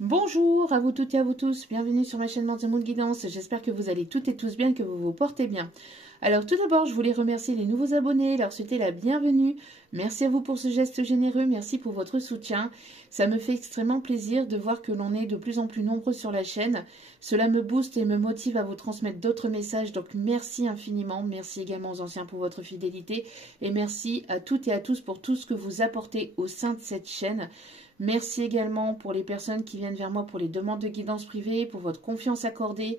Bonjour à vous toutes et à vous tous, bienvenue sur ma chaîne Moon Guidance, j'espère que vous allez toutes et tous bien, que vous vous portez bien. Alors tout d'abord, je voulais remercier les nouveaux abonnés, leur souhaiter la bienvenue. Merci à vous pour ce geste généreux, merci pour votre soutien. Ça me fait extrêmement plaisir de voir que l'on est de plus en plus nombreux sur la chaîne. Cela me booste et me motive à vous transmettre d'autres messages, donc merci infiniment. Merci également aux anciens pour votre fidélité et merci à toutes et à tous pour tout ce que vous apportez au sein de cette chaîne. Merci également pour les personnes qui viennent vers moi pour les demandes de guidance privée, pour votre confiance accordée.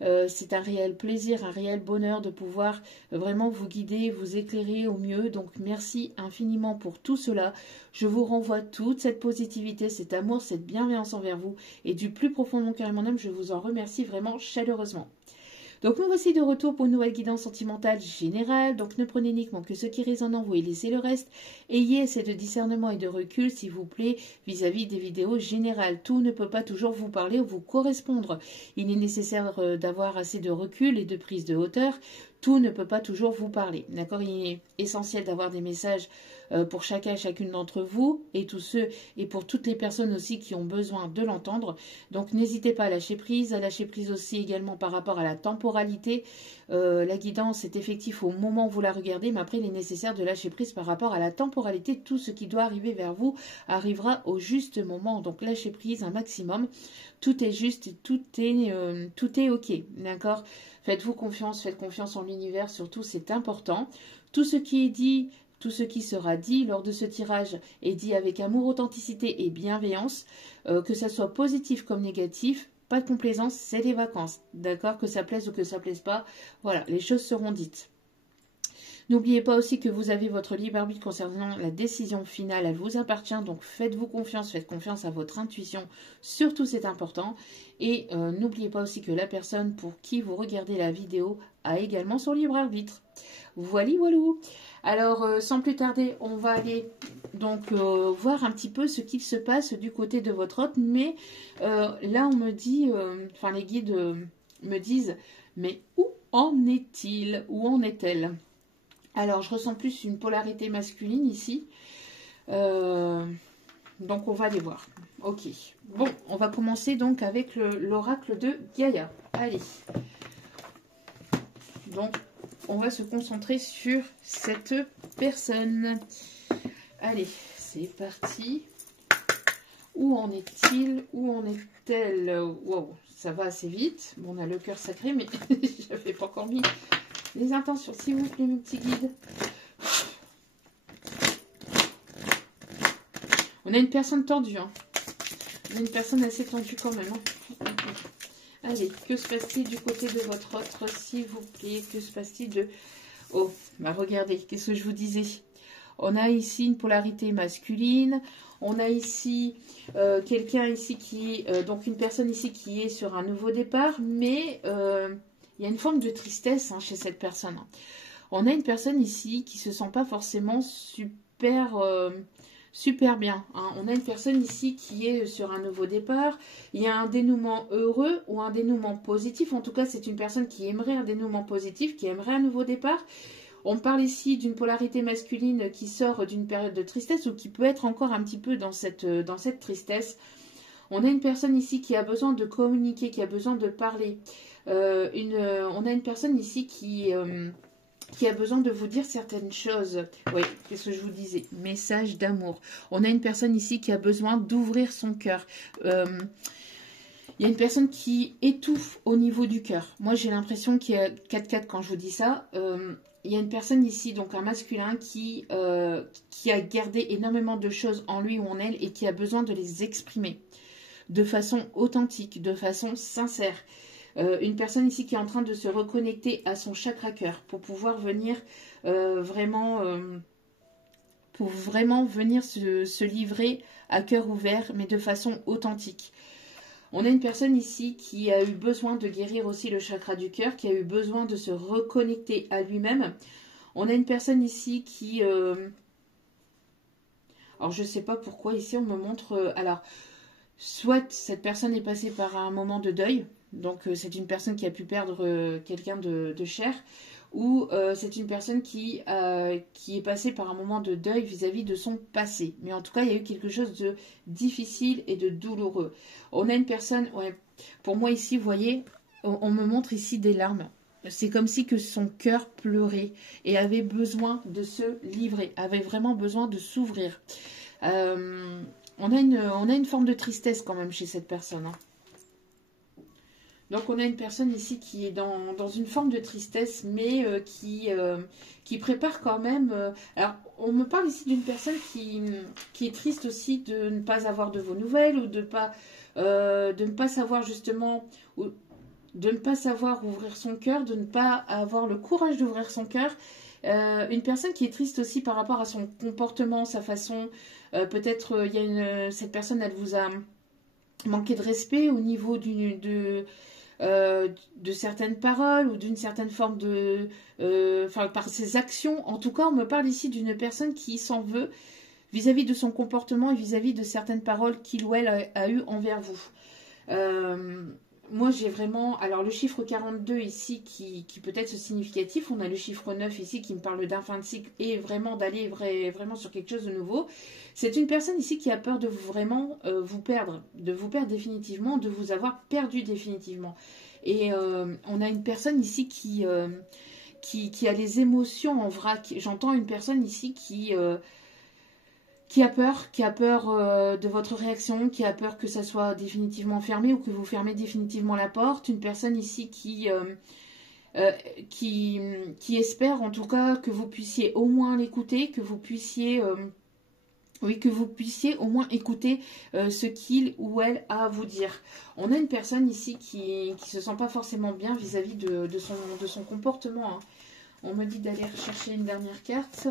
C'est un réel plaisir, un réel bonheur de pouvoir vraiment vous guider, vous éclairer au mieux. Donc merci infiniment pour tout cela. Je vous renvoie toute cette positivité, cet amour, cette bienveillance envers vous. Et du plus profond de mon cœur et mon âme, je vous en remercie vraiment chaleureusement. Donc nous voici de retour pour une nouvelle guidance sentimentale générale. Donc ne prenez uniquement que ce qui résonne en vous et laissez le reste. Ayez assez de discernement et de recul, s'il vous plaît, vis-à-vis des vidéos générales. Tout ne peut pas toujours vous parler ou vous correspondre. Il est nécessaire d'avoir assez de recul et de prise de hauteur. Tout ne peut pas toujours vous parler. D'accord? Il est essentiel d'avoir des messages pour chacun et chacune d'entre vous et tous ceux et pour toutes les personnes aussi qui ont besoin de l'entendre. Donc n'hésitez pas à lâcher prise aussi également par rapport à la temporalité. La guidance est effective au moment où vous la regardez, mais après il est nécessaire de lâcher prise par rapport à la temporalité. Tout ce qui doit arriver vers vous arrivera au juste moment. Donc lâchez prise un maximum. Tout est juste et tout est ok. D'accord? Faites-vous confiance, faites confiance en l'univers, surtout c'est important. Tout ce qui est dit, tout ce qui sera dit lors de ce tirage est dit avec amour, authenticité et bienveillance, que ça soit positif comme négatif. Pas de complaisance, c'est des vacances. D'accord? Que ça plaise ou que ça plaise pas. Voilà, les choses seront dites. N'oubliez pas aussi que vous avez votre libre arbitre concernant la décision finale, elle vous appartient, donc faites-vous confiance, faites confiance à votre intuition, surtout c'est important. Et n'oubliez pas aussi que la personne pour qui vous regardez la vidéo a également son libre arbitre. Voilà, voilou. Alors, sans plus tarder, on va aller donc voir un petit peu ce qu'il se passe du côté de votre hôte. Mais là, on me dit, enfin les guides me disent, mais où en est-il? Où en est-elle? Alors, je ressens plus une polarité masculine ici. Donc, on va aller voir. Ok. Bon, on va commencer donc avec l'oracle de Gaïa. Allez. Donc, on va se concentrer sur cette personne. Allez, c'est parti. Où en est-il? Où en est-elle? Wow, ça va assez vite. Bon, on a le cœur sacré, mais je n'avais pas encore mis les intentions, s'il vous plaît, mes petits guides. On a une personne tendue. Hein. On a une personne assez tendue quand même. Hein. Allez, que se passe-t-il du côté de votre autre, s'il vous plaît? Que se passe-t-il de... Oh, bah regardez, qu'est-ce que je vous disais? On a ici une polarité masculine. On a ici quelqu'un ici qui... donc une personne ici qui est sur un nouveau départ. Mais il y a une forme de tristesse hein, chez cette personne. On a une personne ici qui ne se sent pas forcément super bien. Hein. On a une personne ici qui est sur un nouveau départ. Il y a un dénouement heureux ou un dénouement positif. En tout cas, c'est une personne qui aimerait un dénouement positif, qui aimerait un nouveau départ. On parle ici d'une polarité masculine qui sort d'une période de tristesse ou qui peut être encore un petit peu dans cette tristesse. On a une personne ici qui a besoin de communiquer, qui a besoin de parler. On a une personne ici qui a besoin de vous dire certaines choses. Oui, qu'est-ce que je vous disais? Message d'amour. On a une personne ici qui a besoin d'ouvrir son cœur. Il y a une personne qui étouffe au niveau du cœur. Moi, j'ai l'impression qu'il y a 4-4 quand je vous dis ça. Il y a une personne ici, donc un masculin, qui a gardé énormément de choses en lui ou en elle et qui a besoin de les exprimer de façon authentique, de façon sincère. Une personne ici qui est en train de se reconnecter à son chakra cœur pour pouvoir venir vraiment venir se livrer à cœur ouvert, mais de façon authentique. On a une personne ici qui a eu besoin de guérir aussi le chakra du cœur, qui a eu besoin de se reconnecter à lui-même. On a une personne ici qui... alors, je ne sais pas pourquoi ici on me montre... alors, soit cette personne est passée par un moment de deuil, donc c'est une personne qui a pu perdre quelqu'un de cher, ou c'est une personne qui est passée par un moment de deuil vis-à-vis de son passé. Mais en tout cas, il y a eu quelque chose de difficile et de douloureux. On a une personne, ouais, pour moi ici, vous voyez, on me montre ici des larmes. C'est comme si que son cœur pleurait et avait besoin de se livrer, avait vraiment besoin de s'ouvrir. On a une forme de tristesse quand même chez cette personne. Hein. Donc on a une personne ici qui est dans une forme de tristesse, mais qui prépare quand même... alors on me parle ici d'une personne qui est triste aussi de ne pas avoir de vos nouvelles ou de ne pas savoir justement... de ne pas savoir ouvrir son cœur, de ne pas avoir le courage d'ouvrir son cœur. Une personne qui est triste aussi par rapport à son comportement, sa façon. Peut-être cette personne, elle vous a manqué de respect au niveau de certaines paroles ou d'une certaine forme de... enfin, par ses actions. En tout cas, on me parle ici d'une personne qui s'en veut vis-à-vis de son comportement et vis-à-vis de certaines paroles qu'il ou elle a eues envers vous. Moi, j'ai vraiment... Alors, le chiffre 42 ici, qui peut être significatif. On a le chiffre 9 ici, qui me parle d'un fin de cycle et vraiment d'aller vraiment sur quelque chose de nouveau. C'est une personne ici qui a peur de vraiment vous perdre définitivement, de vous avoir perdu définitivement. Et on a une personne ici qui a les émotions en vrac. J'entends une personne ici qui a peur de votre réaction, qui a peur que ça soit définitivement fermé ou que vous fermez définitivement la porte. Une personne ici qui espère en tout cas que vous puissiez au moins l'écouter, que vous puissiez... que vous puissiez au moins écouter ce qu'il ou elle a à vous dire. On a une personne ici qui se sent pas forcément bien vis-à-vis de son comportement. Hein. On me dit d'aller rechercher une dernière carte.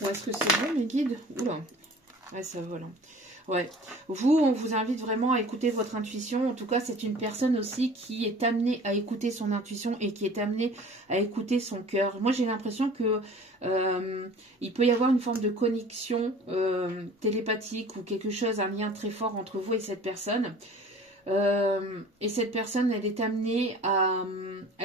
Ou est-ce que c'est bon, mes guides? Oula, ouais, ça vole. Hein. Ouais. Vous, on vous invite vraiment à écouter votre intuition. En tout cas, c'est une personne aussi qui est amenée à écouter son intuition et qui est amenée à écouter son cœur. Moi, j'ai l'impression que il peut y avoir une forme de connexion télépathique ou quelque chose, un lien très fort entre vous et cette personne. Et cette personne, elle est amenée à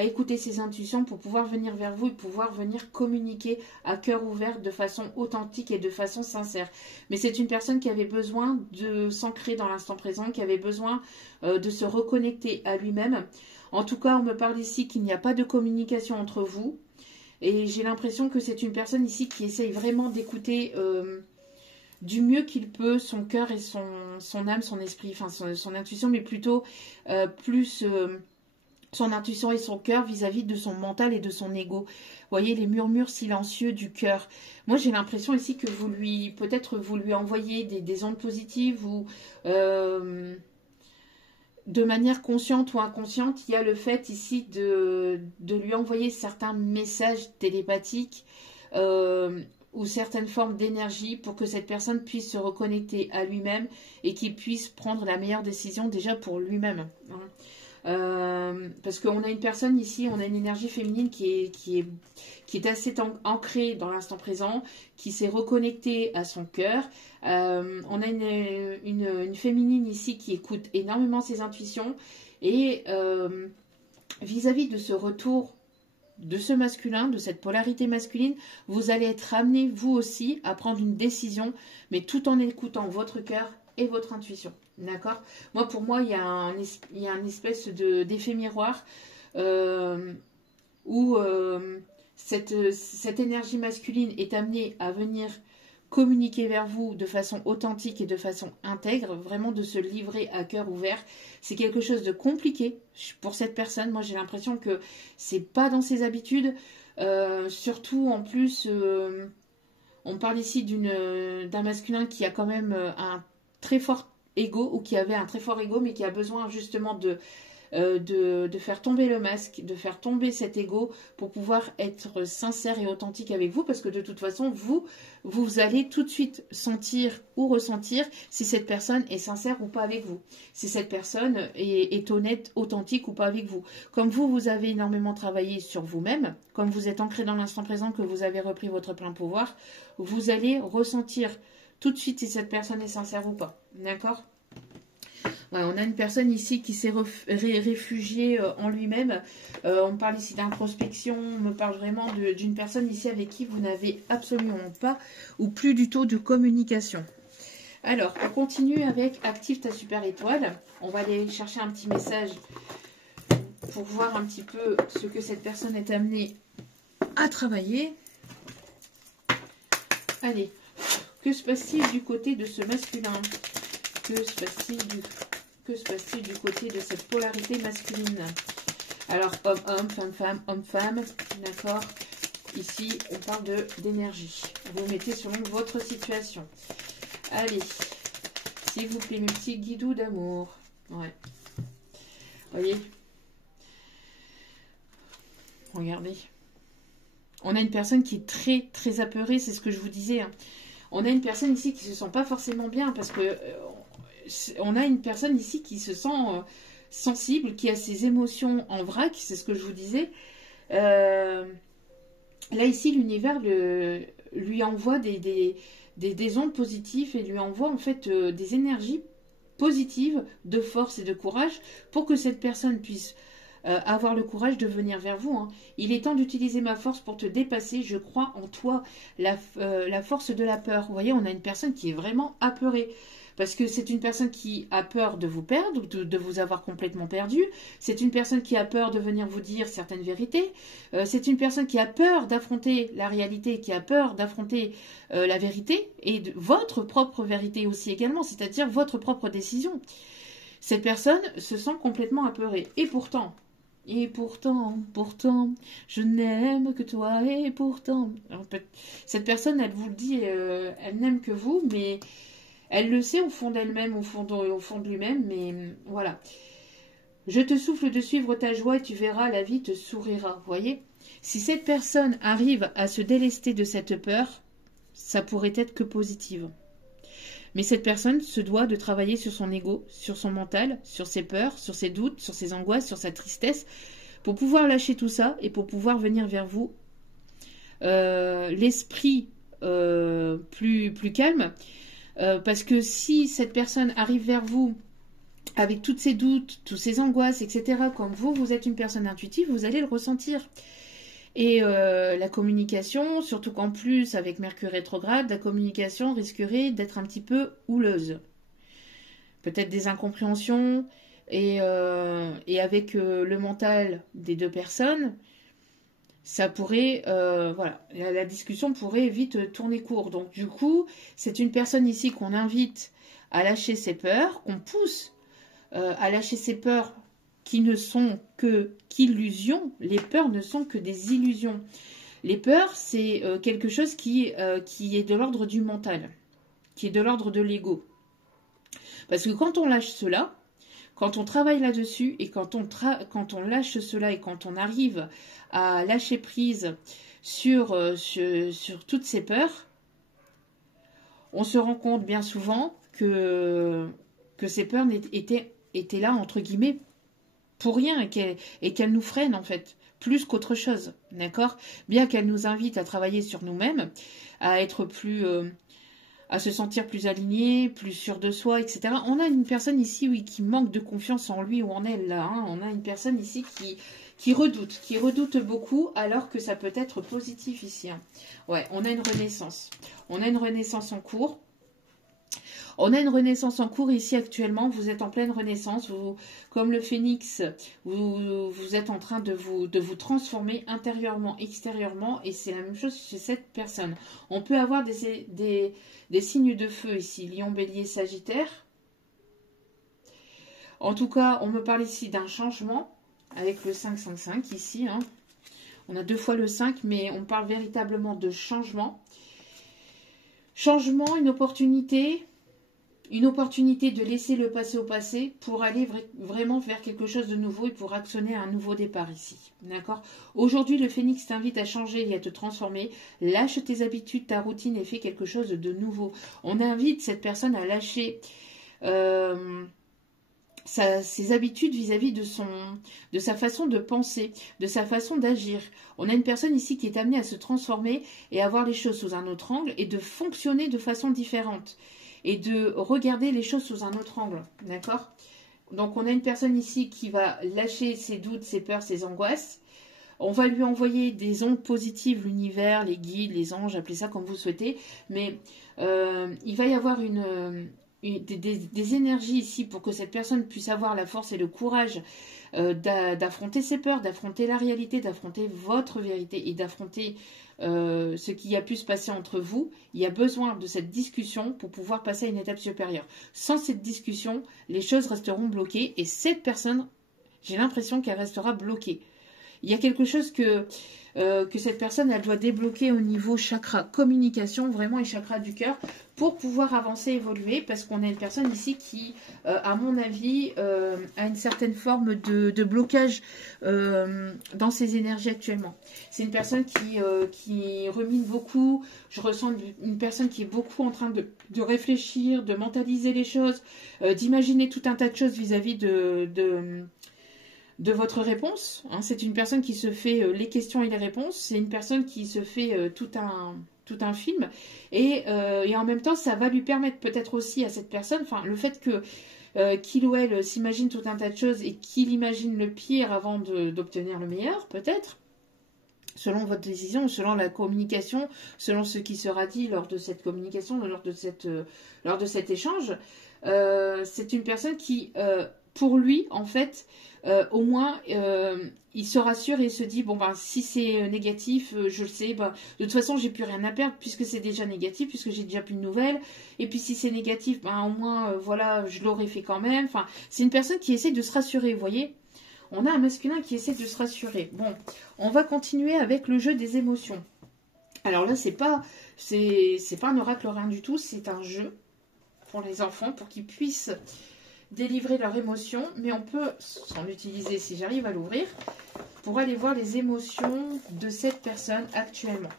écouter ses intuitions pour pouvoir venir vers vous et pouvoir venir communiquer à cœur ouvert de façon authentique et de façon sincère. Mais c'est une personne qui avait besoin de s'ancrer dans l'instant présent, qui avait besoin de se reconnecter à lui-même. En tout cas, on me parle ici qu'il n'y a pas de communication entre vous. Et j'ai l'impression que c'est une personne ici qui essaye vraiment d'écouter... du mieux qu'il peut son cœur et son âme, son esprit, enfin son intuition, mais plutôt plus son intuition et son cœur vis-à-vis de son mental et de son ego. Vous voyez, les murmures silencieux du cœur. Moi, j'ai l'impression ici que peut-être vous lui envoyez des ondes positives ou de manière consciente ou inconsciente, il y a le fait ici de lui envoyer certains messages télépathiques ou certaines formes d'énergie pour que cette personne puisse se reconnecter à lui-même et qu'il puisse prendre la meilleure décision déjà pour lui-même. Hein. Parce qu'on a une personne ici, on a une énergie féminine qui est assez ancrée dans l'instant présent, qui s'est reconnectée à son cœur. On a une féminine ici qui écoute énormément ses intuitions et vis-à-vis de ce retour de ce masculin, de cette polarité masculine, vous allez être amené vous aussi à prendre une décision, mais tout en écoutant votre cœur et votre intuition. D'accord? Moi, pour moi, il y a un espèce d'effet miroir où cette énergie masculine est amenée à venir communiquer vers vous de façon authentique et de façon intègre, vraiment de se livrer à cœur ouvert. C'est quelque chose de compliqué pour cette personne. Moi, j'ai l'impression que c'est pas dans ses habitudes. Surtout, en plus, on parle ici d'un masculin qui a quand même un très fort ego, ou qui avait un très fort ego, mais qui a besoin justement de faire tomber le masque, de faire tomber cet ego pour pouvoir être sincère et authentique avec vous, parce que de toute façon, vous allez tout de suite sentir ou ressentir si cette personne est sincère ou pas avec vous, si cette personne est honnête, authentique ou pas avec vous. Comme vous avez énormément travaillé sur vous-même, comme vous êtes ancré dans l'instant présent, que vous avez repris votre plein pouvoir, vous allez ressentir tout de suite si cette personne est sincère ou pas. D'accord ? Ouais, on a une personne ici qui s'est réfugiée en lui-même. On me parle ici d'introspection, on me parle vraiment d'une personne ici avec qui vous n'avez absolument pas ou plus du tout de communication. Alors, on continue avec Active ta super étoile. On va aller chercher un petit message pour voir un petit peu ce que cette personne est amenée à travailler. Allez, que se passe-t-il du côté de ce masculin? Que se passe-t-il du côté de cette polarité masculine? Alors, homme-homme, femme-femme, homme-femme, d'accord? Ici, on parle d'énergie. Vous mettez selon votre situation. Allez, s'il vous plaît, mes petits guidoux d'amour. Ouais. Voyez? Regardez. On a une personne qui est très, très apeurée, c'est ce que je vous disais. Hein. On a une personne ici qui ne se sent pas forcément bien parce que on a une personne ici qui se sent sensible, qui a ses émotions en vrac, c'est ce que je vous disais. Là, ici, l'univers lui envoie des ondes positives et lui envoie en fait des énergies positives de force et de courage pour que cette personne puisse avoir le courage de venir vers vous. Hein. Il est temps d'utiliser ma force pour te dépasser. Je crois en toi, la force de la peur. Vous voyez, on a une personne qui est vraiment apeurée. Parce que c'est une personne qui a peur de vous perdre, de vous avoir complètement perdu. C'est une personne qui a peur de venir vous dire certaines vérités. C'est une personne qui a peur d'affronter la réalité, qui a peur d'affronter la vérité et votre propre vérité aussi également, c'est-à-dire votre propre décision. Cette personne se sent complètement apeurée. Et pourtant, je n'aime que toi, et pourtant. Cette personne, elle vous le dit, elle n'aime que vous, mais elle le sait au fond d'elle-même, au fond de lui-même, mais voilà. Je te souffle de suivre ta joie et tu verras, la vie te sourira. Vous voyez? Si cette personne arrive à se délester de cette peur, ça pourrait être que positive. Mais cette personne se doit de travailler sur son ego, sur son mental, sur ses peurs, sur ses doutes, sur ses angoisses, sur sa tristesse, pour pouvoir lâcher tout ça et pour pouvoir venir vers vous l'esprit plus calme. Parce que si cette personne arrive vers vous avec tous ses doutes, tous ses angoisses, etc., comme vous êtes une personne intuitive, vous allez le ressentir. Et la communication, surtout qu'en plus, avec Mercure rétrograde, la communication risquerait d'être un petit peu houleuse. Peut-être des incompréhensions, et avec le mental des deux personnes, ça pourrait, voilà, la discussion pourrait vite tourner court. Donc du coup, c'est une personne ici qu'on invite à lâcher ses peurs, qu'on pousse à lâcher ses peurs qui ne sont que qu'illusions. Les peurs ne sont que des illusions. Les peurs, c'est quelque chose qui est de l'ordre du mental, qui est de l'ordre de l'ego. Parce que quand on lâche cela, quand on travaille là-dessus et quand on lâche cela et quand on arrive à lâcher prise sur toutes ces peurs, on se rend compte bien souvent que ces peurs étaient là, entre guillemets, pour rien et qu'elles nous freinent en fait, plus qu'autre chose, d'accord? Bien qu'elles nous invitent à travailler sur nous-mêmes, à être plus... à se sentir plus aligné, plus sûr de soi, etc. On a une personne ici, oui, qui manque de confiance en lui ou en elle, là. Hein. On a une personne ici qui redoute beaucoup, alors que ça peut être positif ici. Hein. Ouais, on a une renaissance. On a une renaissance en cours. On a une renaissance en cours ici actuellement, vous êtes en pleine renaissance, comme le phénix, vous êtes en train de vous transformer intérieurement, extérieurement, et c'est la même chose chez cette personne. On peut avoir des signes de feu ici, Lion, Bélier, Sagittaire. En tout cas, on me parle ici d'un changement, avec le 5-5-5 ici. Hein. On a 2 fois le 5, mais on parle véritablement de changement. Changement, une opportunité de laisser le passé au passé pour aller vraiment faire quelque chose de nouveau et pour actionner un nouveau départ ici. D'accord? Aujourd'hui, le phénix t'invite à changer et à te transformer. Lâche tes habitudes, ta routine et fais quelque chose de nouveau. On invite cette personne à lâcher ses habitudes vis-à-vis de sa façon de penser, de sa façon d'agir. On a une personne ici qui est amenée à se transformer et à voir les choses sous un autre angle et de fonctionner de façon différente. et de regarder les choses sous un autre angle, d'accord? Donc on a une personne ici qui va lâcher ses doutes, ses peurs, ses angoisses. On va lui envoyer des ondes positives, l'univers, les guides, les anges, appelez ça comme vous souhaitez. Mais il va y avoir des énergies ici pour que cette personne puisse avoir la force et le courage d'affronter ses peurs, d'affronter la réalité, d'affronter votre vérité et d'affronter ce qui a pu se passer entre vous. Il y a besoin de cette discussion pour pouvoir passer à une étape supérieure. Sans cette discussion, les choses resteront bloquées et cette personne, j'ai l'impression qu'elle restera bloquée. Il y a quelque chose que cette personne, elle doit débloquer au niveau chakra communication, vraiment, et chakra du cœur, pour pouvoir avancer, évoluer, parce qu'on a une personne ici qui, à mon avis, a une certaine forme de blocage dans ses énergies actuellement. C'est une personne qui rumine beaucoup. Je ressens une personne qui est beaucoup en train de réfléchir, de mentaliser les choses, d'imaginer tout un tas de choses vis-à-vis de votre réponse. Hein. C'est une personne qui se fait les questions et les réponses. C'est une personne qui se fait tout un film. Et en même temps, ça va lui permettre peut-être aussi à cette personne, enfin, le fait que qu'il ou elle s'imagine tout un tas de choses et qu'il imagine le pire avant d'obtenir le meilleur, peut-être, selon votre décision, selon la communication, selon ce qui sera dit lors de cette communication, lors de cet échange. C'est une personne qui, pour lui, en fait, au moins, il se rassure et il se dit, bon, ben, si c'est négatif, je le sais, ben, de toute façon, j'ai plus rien à perdre puisque c'est déjà négatif, puisque j'ai déjà plus de nouvelles. Et puis, si c'est négatif, ben, au moins, voilà, je l'aurais fait quand même. Enfin, c'est une personne qui essaie de se rassurer, vous voyez. On a un masculin qui essaie de se rassurer. Bon, on va continuer avec le jeu des émotions. Alors là, c'est pas un oracle, rien du tout, c'est un jeu pour les enfants, pour qu'ils puissent délivrer leurs émotions, mais on peut, sans l'utiliser si j'arrive à l'ouvrir, pour aller voir les émotions de cette personne actuellement.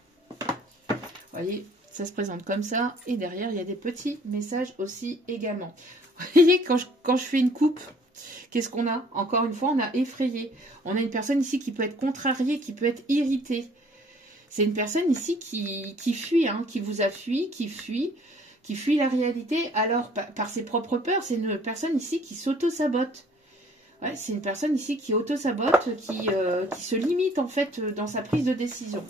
Vous voyez, ça se présente comme ça, et derrière, il y a des petits messages aussi également. Vous voyez, quand je fais une coupe, qu'est-ce qu'on a? Encore une fois, on a effrayé. On a une personne ici qui peut être contrariée, qui peut être irritée. C'est une personne ici qui fuit, hein, qui vous a fui, qui fuit la réalité alors par ses propres peurs. C'est une personne ici qui s'auto-sabote. Ouais, c'est une personne ici qui auto-sabote, qui se limite en fait dans sa prise de décision.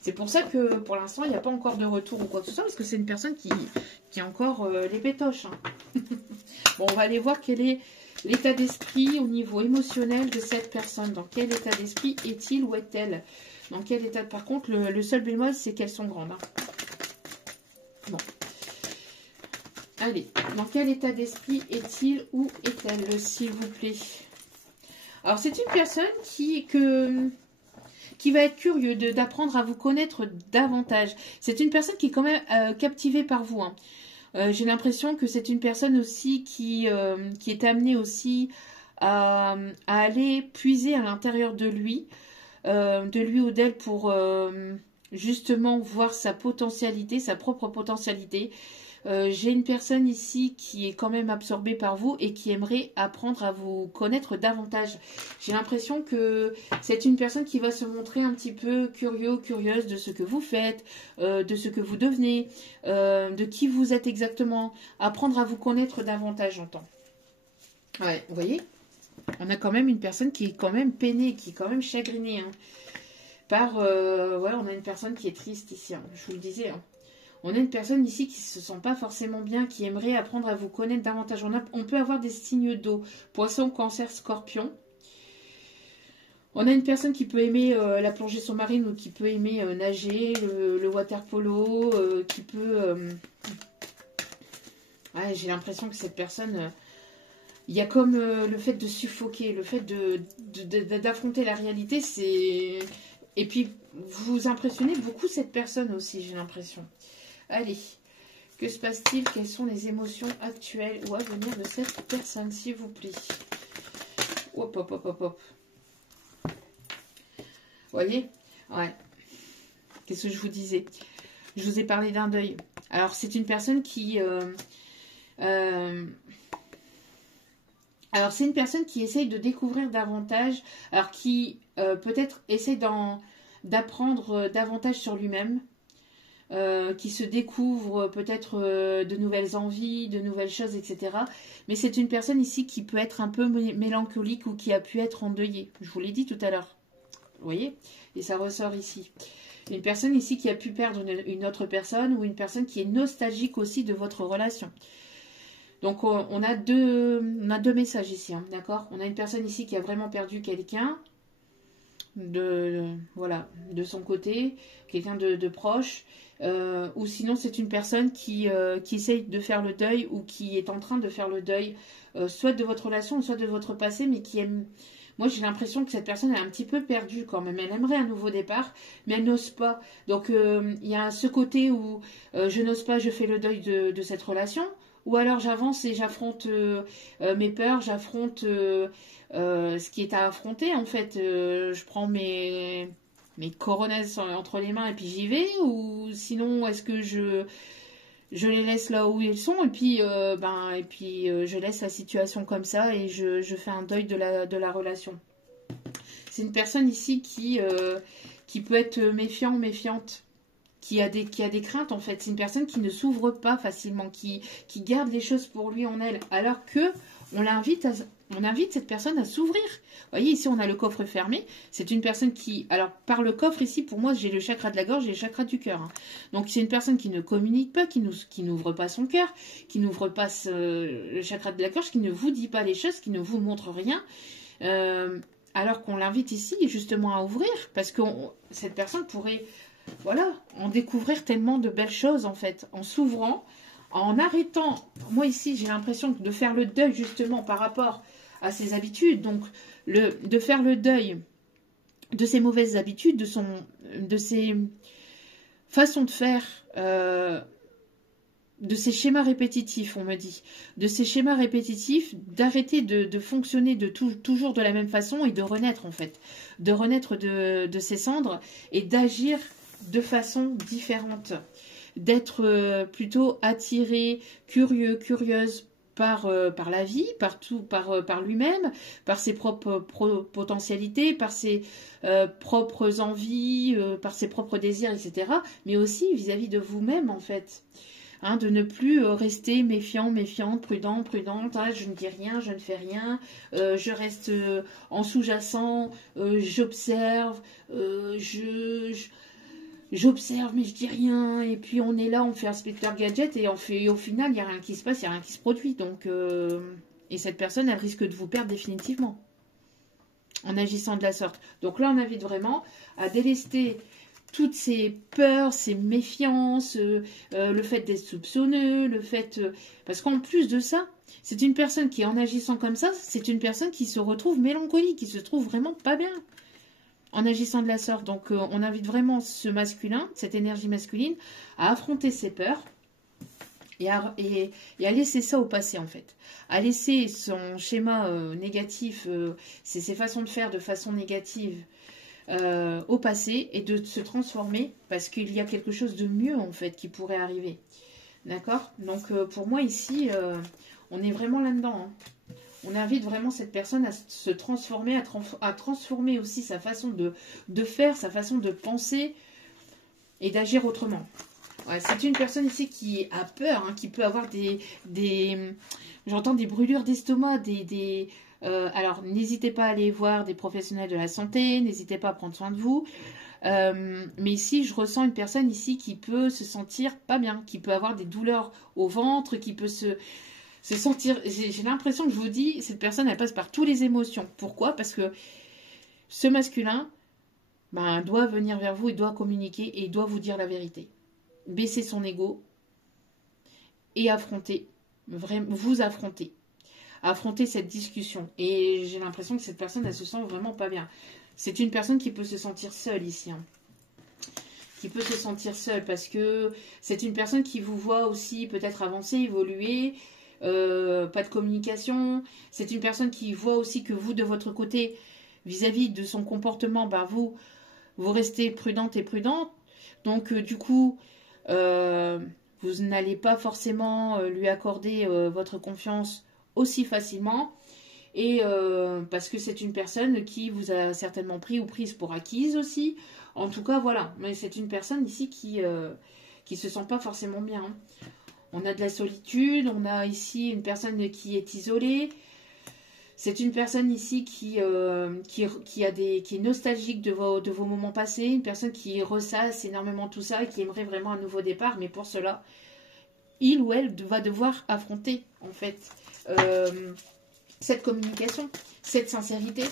C'est pour ça que pour l'instant, il n'y a pas encore de retour ou quoi que ce soit, parce que c'est une personne qui a encore les pétoches. Hein. Bon, on va aller voir quel est l'état d'esprit au niveau émotionnel de cette personne. Dans quel état d'esprit est-il ou est-elle? Dans quel état? Par contre, le seul bémol, c'est qu'elles sont grandes. Hein. Bon. Allez, dans quel état d'esprit est-il ou est-elle, s'il vous plaît? Alors, c'est une personne qui va être curieux d'apprendre à vous connaître davantage. C'est une personne qui est quand même captivée par vous. Hein. J'ai l'impression que c'est une personne aussi qui est amenée aussi à aller puiser à l'intérieur de lui ou d'elle pour justement voir sa potentialité, sa propre potentialité. J'ai une personne ici qui est quand même absorbée par vous et qui aimerait apprendre à vous connaître davantage. J'ai l'impression que c'est une personne qui va se montrer un petit peu curieux, curieuse de ce que vous faites, de ce que vous devenez, de qui vous êtes exactement. Apprendre à vous connaître davantage, j'entends. Ouais, vous voyez? On a quand même une personne qui est quand même peinée, qui est quand même chagrinée. Hein, on a une personne qui est triste ici, hein, je vous le disais. Hein. On a une personne ici qui ne se sent pas forcément bien, qui aimerait apprendre à vous connaître davantage. On peut avoir des signes d'eau, poisson, cancer, scorpion. On a une personne qui peut aimer la plongée sous-marine ou qui peut aimer nager, le water polo, qui peut... Ouais, j'ai l'impression que cette personne... il y a comme le fait de suffoquer, le fait d'affronter la réalité, c'est... Et puis, vous impressionnez beaucoup cette personne aussi, j'ai l'impression. Allez, que se passe-t-il? Quelles sont les émotions actuelles ou à venir de cette personne, s'il vous plaît? Hop, hop, hop, hop, hop. Vous voyez? Ouais. Qu'est-ce que je vous disais? Je vous ai parlé d'un deuil. Alors, c'est une personne qui... Alors, c'est une personne qui essaye de découvrir davantage, alors qui peut-être essaie d'apprendre davantage sur lui-même. qui se découvre peut-être de nouvelles envies, de nouvelles choses, etc. Mais c'est une personne ici qui peut être un peu mélancolique ou qui a pu être endeuillée. Je vous l'ai dit tout à l'heure. Vous voyez? Et ça ressort ici. Une personne ici qui a pu perdre une autre personne ou une personne qui est nostalgique aussi de votre relation. Donc on a deux messages ici, hein, d'accord? On a une personne ici qui a vraiment perdu quelqu'un voilà, de son côté, quelqu'un de proche, ou sinon c'est une personne qui essaye de faire le deuil ou qui est en train de faire le deuil, soit de votre relation, soit de votre passé, mais qui aime. Moi, j'ai l'impression que cette personne est un petit peu perdue quand même. Elle aimerait un nouveau départ, mais elle n'ose pas. Donc, il y a ce côté où je n'ose pas, je fais le deuil de cette relation. Ou alors, j'avance et j'affronte mes peurs, j'affronte ce qui est à affronter. En fait, je prends mes coronets entre les mains et puis j'y vais. Ou sinon, est-ce que je les laisse là où ils sont et puis, je laisse la situation comme ça et je fais un deuil de la relation. C'est une personne ici qui peut être méfiant, méfiante, qui a des craintes en fait. C'est une personne qui ne s'ouvre pas facilement, qui garde les choses pour lui en elle, alors que on invite cette personne à s'ouvrir. Vous voyez, ici, on a le coffre fermé. C'est une personne qui... Alors, par le coffre, ici, pour moi, j'ai le chakra de la gorge et le chakra du cœur. Hein. Donc, c'est une personne qui ne communique pas, qui n'ouvre pas son cœur, qui n'ouvre pas le chakra de la gorge, qui ne vous dit pas les choses, qui ne vous montre rien. Alors qu'on l'invite ici, justement, à ouvrir. Parce que cette personne pourrait, voilà, en découvrir tellement de belles choses, en fait, en s'ouvrant, en arrêtant, moi ici j'ai l'impression de faire le deuil justement par rapport à ses habitudes, donc de faire le deuil de ses mauvaises habitudes, de ses façons de faire, de ses schémas répétitifs, on me dit, de ces schémas répétitifs, d'arrêter de fonctionner toujours de la même façon et de renaître en fait, de renaître de ses cendres et d'agir de façon différente. D'être plutôt attiré, curieux, curieuse par la vie, par lui-même, par ses propres potentialités, par ses propres envies, par ses propres désirs, etc. Mais aussi vis-à-vis de vous-même, en fait. Hein, de ne plus rester méfiant, méfiante, prudent, prudente. Ah, je ne dis rien, je ne fais rien. Je reste en sous-jacent, j'observe, j'observe mais je dis rien et puis on est là, on fait inspecteur gadget et au final il n'y a rien qui se passe, il n'y a rien qui se produit donc et cette personne elle risque de vous perdre définitivement en agissant de la sorte. Donc là on invite vraiment à délester toutes ces peurs, ces méfiances, le fait d'être soupçonneux, le fait parce qu'en plus de ça, c'est une personne qui en agissant comme ça, c'est une personne qui se retrouve mélancolique, qui se trouve vraiment pas bien en agissant de la sorte. Donc on invite vraiment ce masculin, cette énergie masculine, à affronter ses peurs et à laisser ça au passé en fait. À laisser son schéma négatif, ses façons de faire de façon négative au passé et de se transformer parce qu'il y a quelque chose de mieux en fait qui pourrait arriver. D'accord? Donc pour moi ici, on est vraiment là-dedans. Hein. On invite vraiment cette personne à se transformer, à transformer aussi sa façon de faire, sa façon de penser et d'agir autrement. Ouais, c'est une personne ici qui a peur, hein, qui peut avoir j'entends des brûlures d'estomac, alors n'hésitez pas à aller voir des professionnels de la santé, n'hésitez pas à prendre soin de vous. Mais ici, je ressens une personne ici qui peut se sentir pas bien, qui peut avoir des douleurs au ventre, qui peut se sentir, j'ai l'impression que je vous dis, cette personne elle passe par toutes les émotions. Pourquoi? Parce que ce masculin doit venir vers vous, il doit communiquer et il doit vous dire la vérité. Baisser son ego et vous affronter cette discussion. Et j'ai l'impression que cette personne elle se sent vraiment pas bien. C'est une personne qui peut se sentir seule ici. Hein. Qui peut se sentir seule parce que c'est une personne qui vous voit aussi peut-être avancer, évoluer. Pas de communication. C'est une personne qui voit aussi que vous, de votre côté, vis-à-vis de son comportement, vous restez prudente et prudente. Donc, du coup, vous n'allez pas forcément lui accorder votre confiance aussi facilement. Et parce que c'est une personne qui vous a certainement pris ou prise pour acquise aussi. En tout cas, voilà. Mais c'est une personne ici qui qui se sent pas forcément bien. Hein. On a de la solitude, on a ici une personne qui est isolée. C'est une personne ici qui est nostalgique de vos moments passés, une personne qui ressasse énormément tout ça et qui aimerait vraiment un nouveau départ, mais pour cela, il ou elle va devoir affronter, en fait, cette communication, cette sincérité,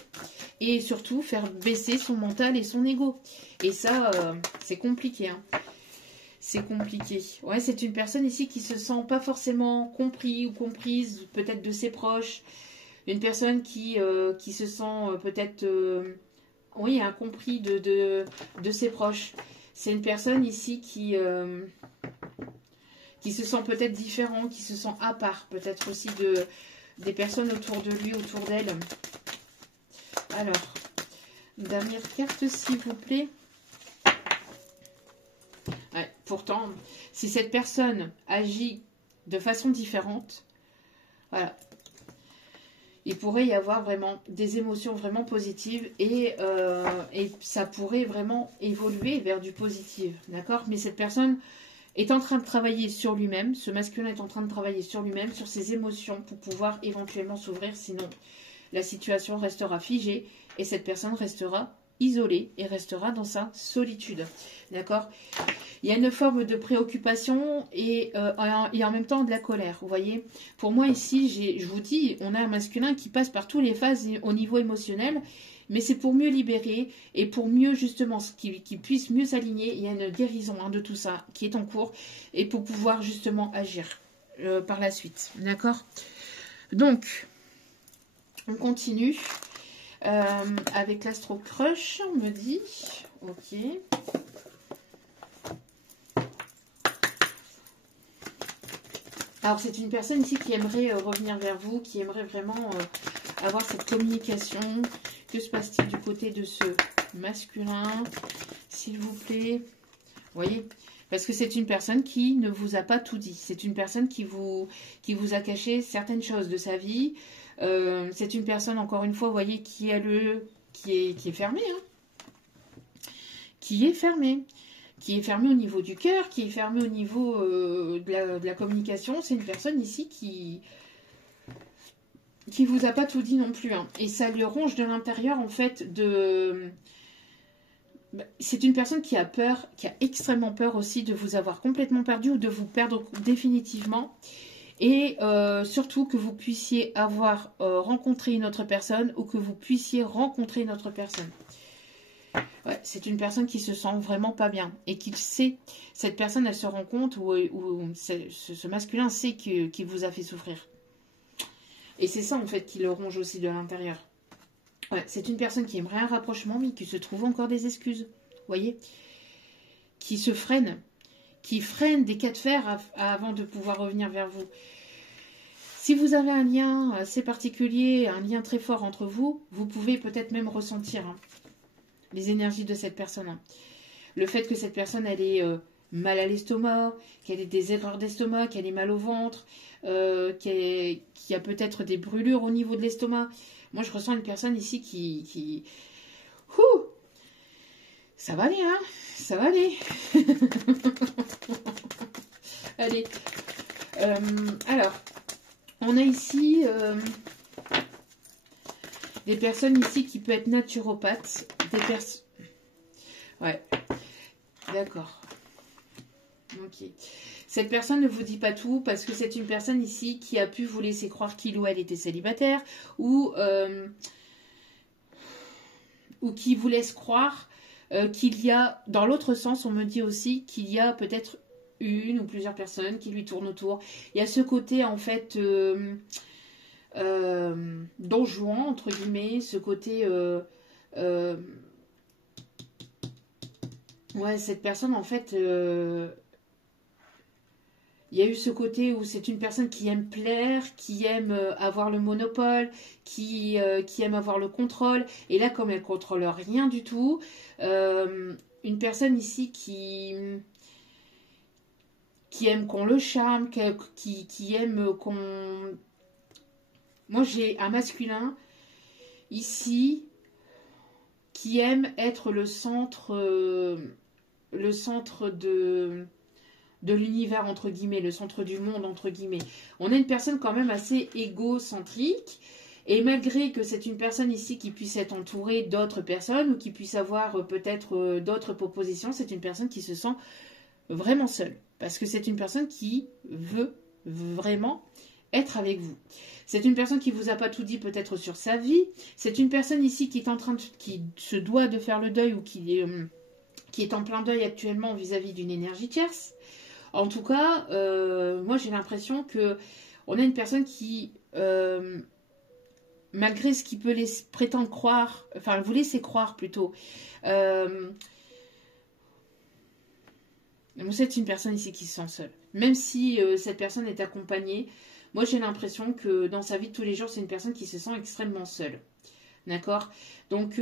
et surtout faire baisser son mental et son ego. Et ça, c'est compliqué, hein. C'est compliqué. Ouais, c'est une personne ici qui se sent pas forcément compris ou comprise, peut-être de ses proches. Une personne qui se sent peut-être, oui, incompris de ses proches. C'est une personne ici qui se sent peut-être différent, qui se sent à part, peut-être aussi des personnes autour de lui, autour d'elle. Alors, dernière carte, s'il vous plaît. Ouais, pourtant, si cette personne agit de façon différente, voilà, il pourrait y avoir vraiment des émotions vraiment positives et ça pourrait vraiment évoluer vers du positif, d'accord? Mais cette personne est en train de travailler sur lui-même, ce masculin est en train de travailler sur lui-même, sur ses émotions pour pouvoir éventuellement s'ouvrir, sinon la situation restera figée et cette personne restera isolée et restera dans sa solitude, d'accord? Il y a une forme de préoccupation et en même temps de la colère, vous voyez. Pour moi ici, je vous dis, on a un masculin qui passe par toutes les phases au niveau émotionnel, mais c'est pour mieux libérer et pour mieux justement qu'il puisse mieux s'aligner. Il y a une guérison de tout ça qui est en cours et pour pouvoir justement agir par la suite, d'accord? Donc, on continue avec l'Astro Crush, on me dit, ok. Alors, c'est une personne ici qui aimerait revenir vers vous, qui aimerait vraiment avoir cette communication. Que se passe-t-il du côté de ce masculin, s'il vous plaît? Vous voyez? Parce que c'est une personne qui ne vous a pas tout dit. C'est une personne qui vous a caché certaines choses de sa vie. C'est une personne, encore une fois, vous voyez, qui est fermée. Hein, qui est fermée. Qui est fermé au niveau du cœur, qui est fermé au niveau de la communication. C'est une personne ici qui vous a pas tout dit non plus. Hein. Et ça lui ronge de l'intérieur, en fait, c'est une personne qui a peur, qui a extrêmement peur aussi de vous avoir complètement perdu ou de vous perdre définitivement. Et surtout que vous puissiez avoir rencontré une autre personne ou que vous puissiez rencontrer une autre personne. Ouais, c'est une personne qui se sent vraiment pas bien et qui sait, cette personne elle se rend compte ou ce masculin sait qu'il vous a fait souffrir. Et c'est ça en fait qui le ronge aussi de l'intérieur. Ouais, c'est une personne qui aimerait un rapprochement mais qui se trouve encore des excuses, vous voyez, qui se freine, qui freine des cas de fer avant de pouvoir revenir vers vous. Si vous avez un lien assez particulier, un lien très fort entre vous, vous pouvez peut-être même ressentir les énergies de cette personne. Hein. Le fait que cette personne, elle ait mal à l'estomac, qu'elle ait des erreurs d'estomac, qu'elle ait mal au ventre, qu'il y a peut-être des brûlures au niveau de l'estomac. Moi, je ressens une personne ici qui... Ouh, ça va aller, hein? Ça va aller. Allez. Alors, on a ici des personnes ici qui peuvent être naturopathes. Des personnes... Ouais. D'accord. Ok. Cette personne ne vous dit pas tout parce que c'est une personne ici qui a pu vous laisser croire qu'il ou elle était célibataire ou qui vous laisse croire qu'il y a, dans l'autre sens, on me dit aussi qu'il y a peut-être une ou plusieurs personnes qui lui tournent autour. Il y a ce côté en fait don Juan, entre guillemets, ce côté ouais, cette personne en fait il y a eu ce côté où c'est une personne qui aime plaire, qui aime avoir le monopole, qui aime avoir le contrôle. Et là, comme elle ne contrôle rien du tout, une personne ici qui aime qu'on le charme, qui aime qu'on... Moi, j'ai un masculin ici qui aime être le centre de... de l'univers, entre guillemets, le centre du monde, entre guillemets. On est une personne quand même assez égocentrique. Et malgré que c'est une personne ici qui puisse être entourée d'autres personnes ou qui puisse avoir peut-être d'autres propositions, c'est une personne qui se sent vraiment seule. Parce que c'est une personne qui veut vraiment être avec vous. C'est une personne qui vous a pas tout dit peut-être sur sa vie. C'est une personne ici qui est en train de, qui se doit de faire le deuil ou qui est en plein deuil actuellement vis-à-vis d'une énergie tierce. En tout cas, moi j'ai l'impression que on a une personne qui malgré ce qui peut les prétendre croire, enfin vous laissez croire plutôt, vous êtes une personne ici qui se sent seule. Même si cette personne est accompagnée, moi j'ai l'impression que dans sa vie de tous les jours, c'est une personne qui se sent extrêmement seule. D'accord? Donc,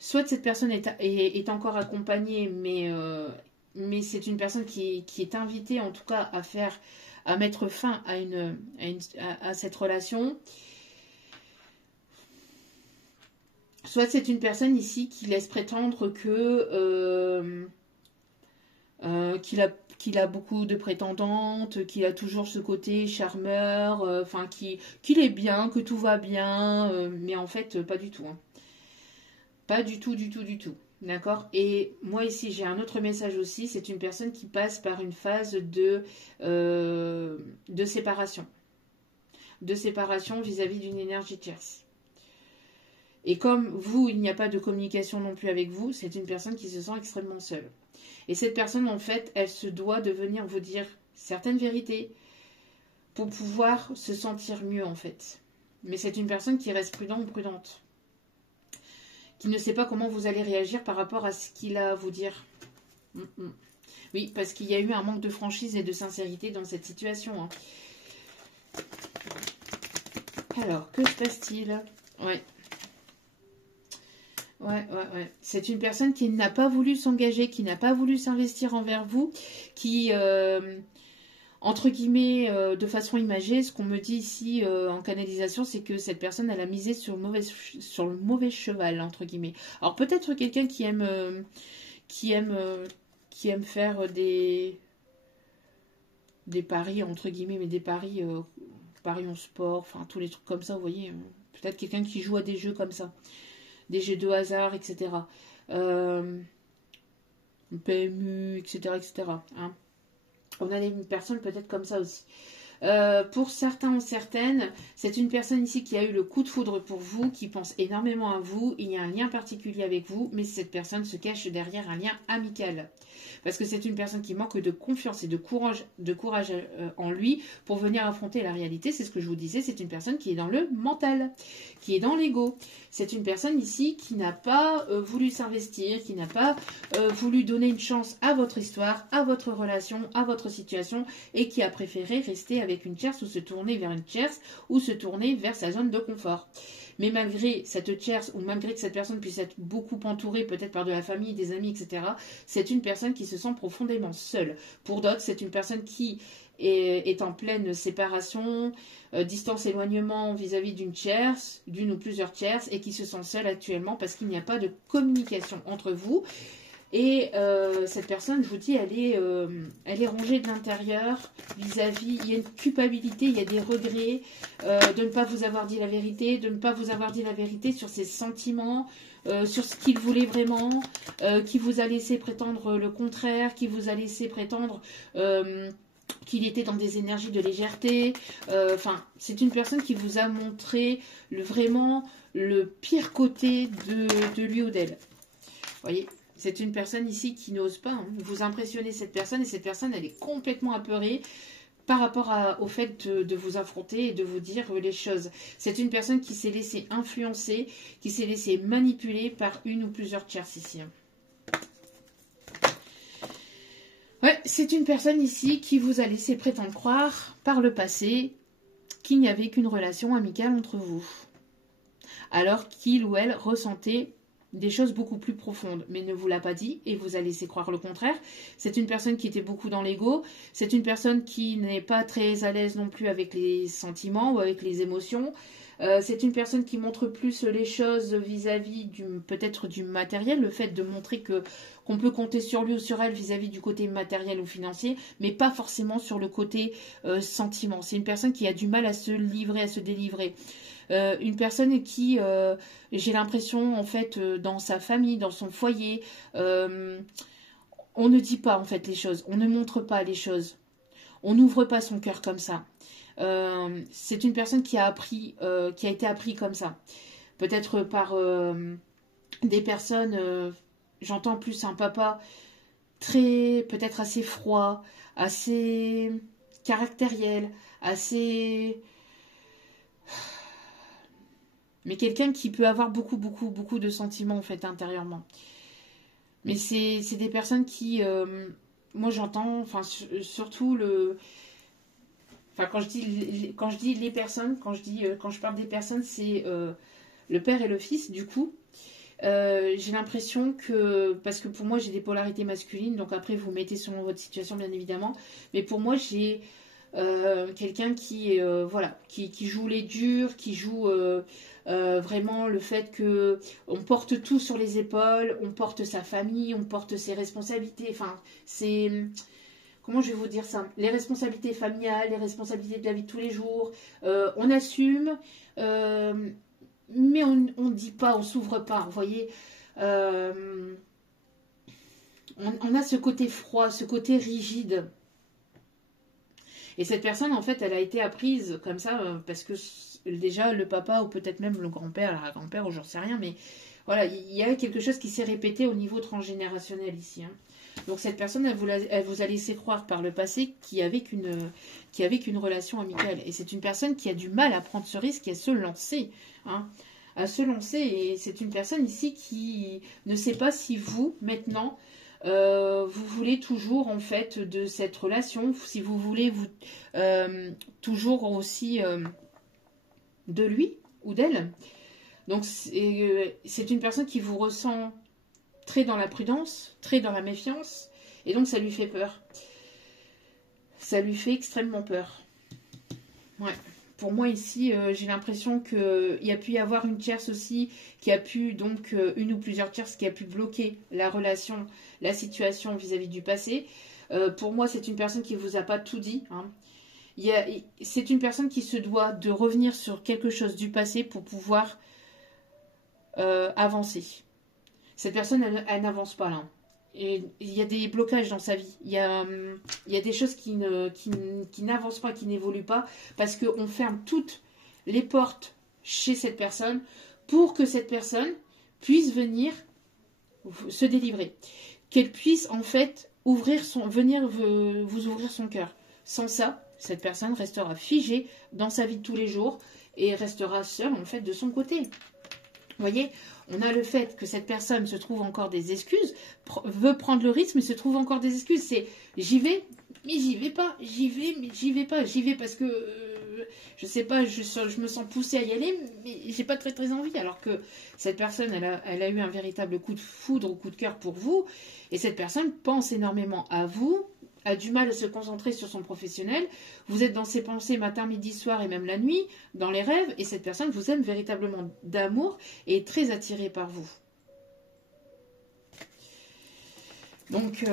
soit cette personne est encore accompagnée, mais c'est une personne qui est invitée en tout cas à mettre fin à cette relation. Soit c'est une personne ici qui laisse prétendre que qu'il a beaucoup de prétendantes, qu'il a toujours ce côté charmeur, enfin qu'il est bien, que tout va bien, mais en fait pas du tout. Hein. Pas du tout, du tout, du tout. D'accord? Et moi ici j'ai un autre message aussi, c'est une personne qui passe par une phase de séparation. De séparation vis-à-vis d'une énergie tierce. Et comme vous, il n'y a pas de communication non plus avec vous, c'est une personne qui se sent extrêmement seule. Et cette personne, en fait, elle se doit de venir vous dire certaines vérités pour pouvoir se sentir mieux, en fait. Mais c'est une personne qui reste prudente ou prudente. Qui ne sait pas comment vous allez réagir par rapport à ce qu'il a à vous dire. Oui, parce qu'il y a eu un manque de franchise et de sincérité dans cette situation. Hein. Alors, que se passe-t-il? Ouais. Ouais. C'est une personne qui n'a pas voulu s'engager, qui n'a pas voulu s'investir envers vous, qui, entre guillemets, de façon imagée, ce qu'on me dit ici en canalisation, c'est que cette personne, elle a misé sur le mauvais cheval, entre guillemets. Alors peut-être quelqu'un qui aime faire des paris, entre guillemets, mais des paris en sport, enfin tous les trucs comme ça, vous voyez. Peut-être quelqu'un qui joue à des jeux comme ça. Des jeux de hasard, etc. PMU, etc. Hein. On a des personnes peut-être comme ça aussi. Pour certains ou certaines, c'est une personne ici qui a eu le coup de foudre pour vous, qui pense énormément à vous. Il y a un lien particulier avec vous, mais cette personne se cache derrière un lien amical. Parce que c'est une personne qui manque de confiance et de courage en lui pour venir affronter la réalité. C'est ce que je vous disais, c'est une personne qui est dans le mental, qui est dans l'ego. C'est une personne ici qui n'a pas voulu s'investir, qui n'a pas voulu donner une chance à votre histoire, à votre relation, à votre situation, et qui a préféré rester avec une tierce ou se tourner vers une tierce ou se tourner vers sa zone de confort. Mais malgré cette tierce ou malgré que cette personne puisse être beaucoup entourée peut-être par de la famille, des amis, etc., c'est une personne qui se sent profondément seule. Pour d'autres, c'est une personne qui est en pleine séparation, distance, éloignement vis-à-vis d'une tierce, d'une ou plusieurs tierces, et qui se sent seule actuellement parce qu'il n'y a pas de communication entre vous. Et cette personne, je vous dis, elle est rongée de l'intérieur vis-à-vis, il y a une culpabilité, il y a des regrets de ne pas vous avoir dit la vérité, de ne pas vous avoir dit la vérité sur ses sentiments, sur ce qu'il voulait vraiment, qui vous a laissé prétendre le contraire, qui vous a laissé prétendre qu'il était dans des énergies de légèreté. Enfin, c'est une personne qui vous a montré vraiment le pire côté de lui ou d'elle. Vous voyez ? C'est une personne ici qui n'ose pas vous impressionner cette personne, et cette personne, elle est complètement apeurée par rapport au fait de vous affronter et de vous dire les choses. C'est une personne qui s'est laissée influencer, qui s'est laissée manipuler par une ou plusieurs tierces ici. Ouais, c'est une personne ici qui vous a laissé prétendre croire par le passé qu'il n'y avait qu'une relation amicale entre vous. Alors qu'il ou elle ressentait des choses beaucoup plus profondes, mais ne vous l'a pas dit et vous a laissé croire le contraire. C'est une personne qui était beaucoup dans l'ego, c'est une personne qui n'est pas très à l'aise non plus avec les sentiments ou avec les émotions. C'est une personne qui montre plus les choses vis-à-vis peut-être du matériel, le fait de montrer que qu'on peut compter sur lui ou sur elle vis-à-vis du côté matériel ou financier, mais pas forcément sur le côté sentiment. C'est une personne qui a du mal à se livrer, à se délivrer. Une personne qui, j'ai l'impression, en fait, dans sa famille, dans son foyer, on ne dit pas, en fait, les choses. On ne montre pas les choses. On n'ouvre pas son cœur comme ça. C'est une personne qui a appris, qui a été appris comme ça. Peut-être par des personnes, j'entends plus un papa très, peut-être assez froid, assez caractériel, assez... Mais quelqu'un qui peut avoir beaucoup de sentiments en fait intérieurement. Mais c'est des personnes qui, moi j'entends, enfin surtout le... Enfin quand je dis les personnes, quand je parle des personnes, c'est le père et le fils du coup. J'ai l'impression que, parce que pour moi j'ai des polarités masculines, donc après vous mettez selon votre situation bien évidemment, mais pour moi j'ai quelqu'un qui, voilà, qui joue les durs, qui joue vraiment le fait que on porte tout sur les épaules, on porte sa famille, on porte ses responsabilités, enfin c'est... Comment je vais vous dire ça? Les responsabilités familiales, les responsabilités de la vie de tous les jours, on assume, mais on ne dit pas, on s'ouvre pas, vous voyez. On a ce côté froid, ce côté rigide. Et cette personne, en fait, elle a été apprise comme ça, parce que déjà, le papa, ou peut-être même le grand-père, la grand-père, ou j'en sais rien, mais voilà, il y a quelque chose qui s'est répété au niveau transgénérationnel ici. Hein. Donc cette personne, elle vous a laissé croire par le passé qu'il y avait qu'une relation amicale. Et c'est une personne qui a du mal à prendre ce risque et à se lancer. Hein, à se lancer. Et c'est une personne ici qui ne sait pas si vous, maintenant... vous voulez toujours en fait de cette relation, si vous voulez vous toujours aussi de lui ou d'elle. Donc c'est une personne qui vous ressent très dans la prudence, très dans la méfiance, et donc ça lui fait peur. Ça lui fait extrêmement peur. Ouais. Pour moi ici, j'ai l'impression qu'il y a pu y avoir une tierce aussi, qui a pu, donc une ou plusieurs tierces, qui a pu bloquer la relation, la situation vis-à-vis du passé. Pour moi, c'est une personne qui ne vous a pas tout dit. Hein. C'est une personne qui se doit de revenir sur quelque chose du passé pour pouvoir avancer. Cette personne, elle n'avance pas là. Et il y a des blocages dans sa vie. Il y a des choses qui n'avancent pas, qui n'évoluent pas, parce qu'on ferme toutes les portes chez cette personne pour que cette personne puisse venir se délivrer. Qu'elle puisse en fait venir vous ouvrir son cœur. Sans ça, cette personne restera figée dans sa vie de tous les jours et restera seule en fait de son côté. Vous voyez, on a le fait que cette personne se trouve encore des excuses, veut prendre le risque, mais se trouve encore des excuses. C'est j'y vais, mais j'y vais pas, j'y vais, mais j'y vais pas, j'y vais parce que je sais pas, je me sens poussée à y aller, mais j'ai pas très envie. Alors que cette personne, elle a eu un véritable coup de foudre ou coup de cœur pour vous, et cette personne pense énormément à vous, a du mal à se concentrer sur son professionnel, vous êtes dans ses pensées matin, midi, soir et même la nuit, dans les rêves, et cette personne vous aime véritablement d'amour et est très attirée par vous. Donc,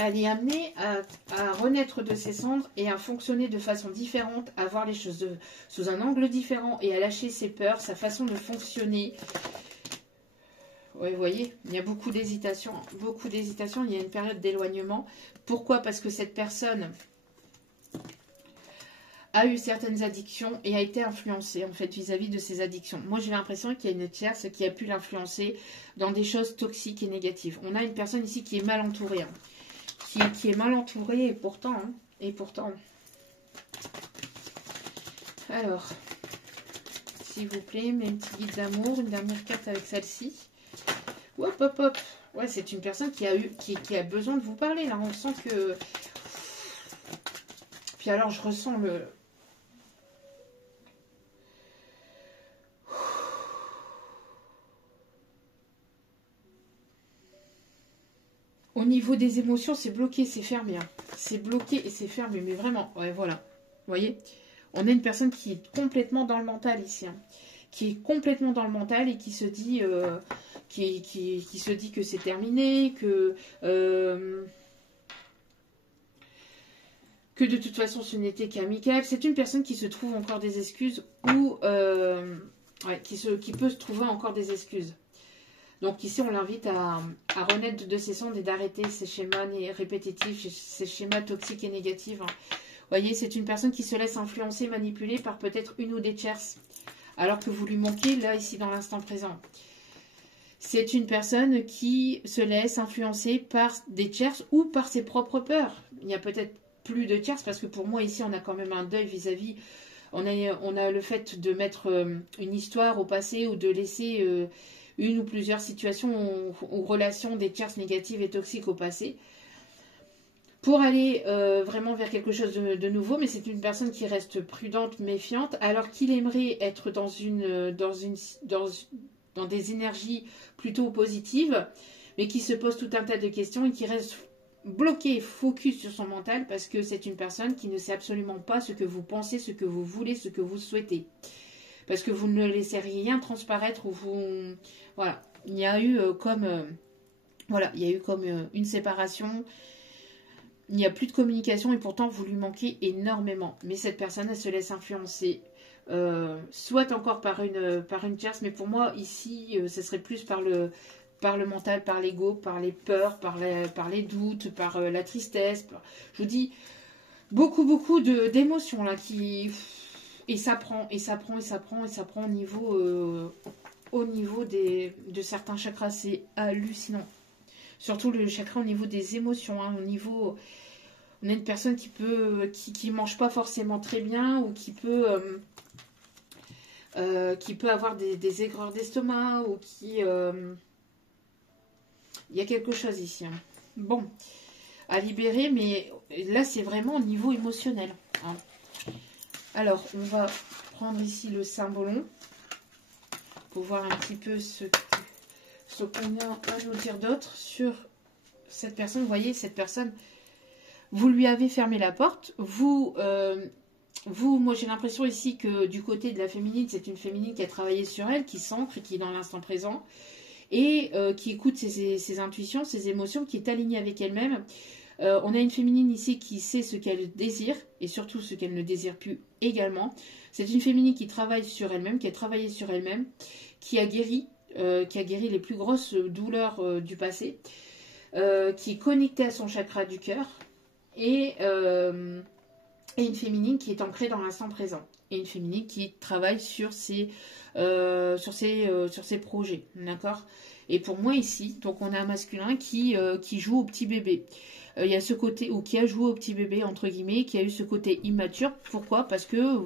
elle est amenée à renaître de ses cendres et à fonctionner de façon différente, à voir les choses sous un angle différent et à lâcher ses peurs, sa façon de fonctionner. Oui, vous voyez, il y a beaucoup d'hésitation, il y a une période d'éloignement. Pourquoi? Parce que cette personne a eu certaines addictions et a été influencée en fait vis-à-vis de ses addictions. Moi j'ai l'impression qu'il y a une tierce qui a pu l'influencer dans des choses toxiques et négatives. On a une personne ici qui est mal entourée, hein, qui est mal entourée et pourtant, alors, s'il vous plaît, mes petits guides d'amour, une dernière carte avec celle-ci. Hop, hop, hop. Ouais, c'est une personne qui a besoin de vous parler. Là, on sent que... Puis alors, je ressens le... Au niveau des émotions, c'est bloqué, c'est fermé. Hein. C'est bloqué et c'est fermé. Mais vraiment, ouais, voilà. Vous voyez? On a une personne qui est complètement dans le mental ici. Hein. Qui est complètement dans le mental et qui se dit... qui se dit que c'est terminé, que de toute façon ce n'était qu'amical. C'est une personne qui se trouve encore des excuses ou qui peut se trouver encore des excuses. Donc ici on l'invite à renaître de ses cendres et d'arrêter ces schémas répétitifs, ces schémas toxiques et négatifs. Vous voyez, c'est une personne qui se laisse influencer, manipuler par peut-être une ou des tierces, alors que vous lui manquez là, ici, dans l'instant présent. C'est une personne qui se laisse influencer par des tierces ou par ses propres peurs. Il n'y a peut-être plus de tierces, parce que pour moi, ici, on a quand même un deuil vis-à-vis. On a le fait de mettre une histoire au passé ou de laisser une ou plusieurs situations ou relations des tierces négatives et toxiques au passé pour aller vraiment vers quelque chose de nouveau. Mais c'est une personne qui reste prudente, méfiante, alors qu'il aimerait être dans des énergies plutôt positives, mais qui se pose tout un tas de questions et qui reste bloqué, focus sur son mental, parce que c'est une personne qui ne sait absolument pas ce que vous pensez, ce que vous voulez, ce que vous souhaitez. Parce que vous ne laissez rien transparaître, ou vous... Voilà, il y a eu une séparation, il n'y a plus de communication, et pourtant vous lui manquez énormément. Mais cette personne, elle se laisse influencer, soit encore par une tierce, mais pour moi, ici, ce serait plus par le mental, par l'ego, par les peurs, par les doutes, par la tristesse. Je vous dis, beaucoup d'émotions là qui... Et ça prend au niveau de certains chakras. C'est hallucinant. Surtout le chakra au niveau des émotions. Au niveau... On a une personne qui mange pas forcément très bien, ou qui peut avoir des aigreurs d'estomac, ou qui... Il y a quelque chose ici. Bon, à libérer, mais là, c'est vraiment au niveau émotionnel. Alors, on va prendre ici le symbolon pour voir un petit peu ce qu'on a à nous dire d'autre sur cette personne. Vous voyez, cette personne, vous lui avez fermé la porte. Moi, j'ai l'impression ici que du côté de la féminine, c'est une féminine qui a travaillé sur elle, qui s'ancre, qui est dans l'instant présent, et qui écoute ses intuitions, ses émotions, qui est alignée avec elle-même. On a une féminine ici qui sait ce qu'elle désire, et surtout ce qu'elle ne désire plus également. C'est une féminine qui travaille sur elle-même, qui a travaillé sur elle-même, qui a guéri les plus grosses douleurs du passé, qui est connectée à son chakra du cœur, et une féminine qui est ancrée dans l'instant présent, et une féminine qui travaille sur ses projets, d'accord. Et pour moi ici, donc on a un masculin qui joue au petit bébé. Il y a ce côté, ou qui a joué au petit bébé, entre guillemets, qui a eu ce côté immature. Pourquoi? Parce que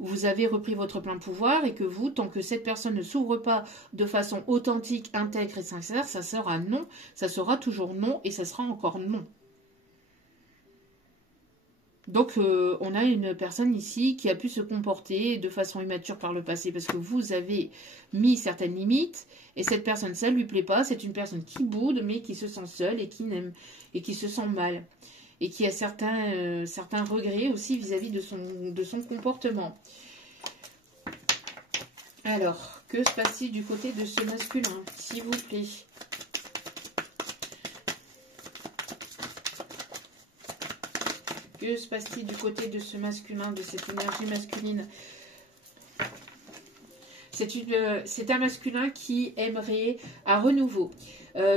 vous avez repris votre plein pouvoir, et que vous, tant que cette personne ne s'ouvre pas de façon authentique, intègre et sincère, ça sera non, ça sera toujours non, et ça sera encore non. Donc, on a une personne ici qui a pu se comporter de façon immature par le passé, parce que vous avez mis certaines limites, et cette personne, ça ne lui plaît pas. C'est une personne qui boude, mais qui se sent seule et qui se sent mal, et qui a certains regrets aussi vis-à-vis de son comportement. Alors, que se passe-t-il du côté de ce masculin, s'il vous plaît? Que se passe-t-il du côté de ce masculin, de cette énergie masculine? C'est un masculin qui aimerait un renouveau,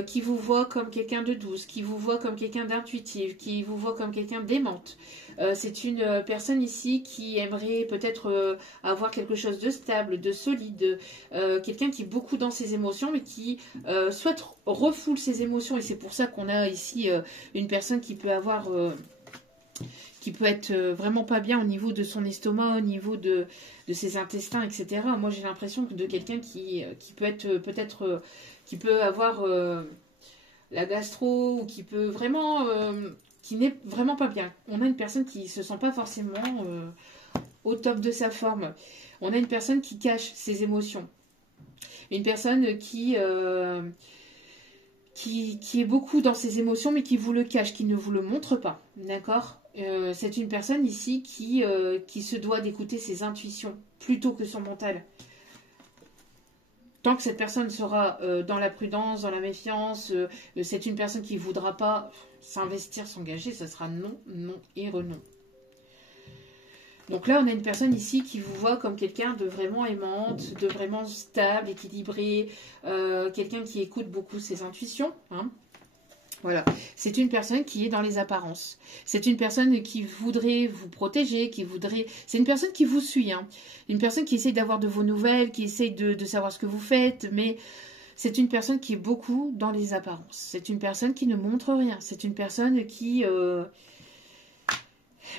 qui vous voit comme quelqu'un de douce, qui vous voit comme quelqu'un d'intuitif, qui vous voit comme quelqu'un d'aimante. C'est une personne ici qui aimerait peut-être avoir quelque chose de stable, de solide, quelqu'un qui est beaucoup dans ses émotions, mais qui soit refoule ses émotions. Et c'est pour ça qu'on a ici une personne qui peut avoir... qui peut être vraiment pas bien au niveau de son estomac, au niveau de ses intestins, etc. Moi, j'ai l'impression de quelqu'un qui peut être peut-être... qui peut avoir la gastro, ou qui peut vraiment... qui n'est vraiment pas bien. On a une personne qui se sent pas forcément au top de sa forme. On a une personne qui cache ses émotions. Une personne qui est beaucoup dans ses émotions, mais qui vous le cache, qui ne vous le montre pas. D'accord? C'est une personne ici qui se doit d'écouter ses intuitions plutôt que son mental. tant que cette personne sera dans la prudence, dans la méfiance, c'est une personne qui ne voudra pas s'investir, s'engager, ça sera non, non et renon. Donc là, on a une personne ici qui vous voit comme quelqu'un de vraiment aimante, de vraiment stable, équilibré, quelqu'un qui écoute beaucoup ses intuitions. Hein. Voilà, c'est une personne qui est dans les apparences. C'est une personne qui voudrait vous protéger, qui voudrait... C'est une personne qui vous suit, hein. Une personne qui essaie d'avoir de vos nouvelles, qui essaie de savoir ce que vous faites, mais c'est une personne qui est beaucoup dans les apparences. C'est une personne qui ne montre rien. C'est une personne qui...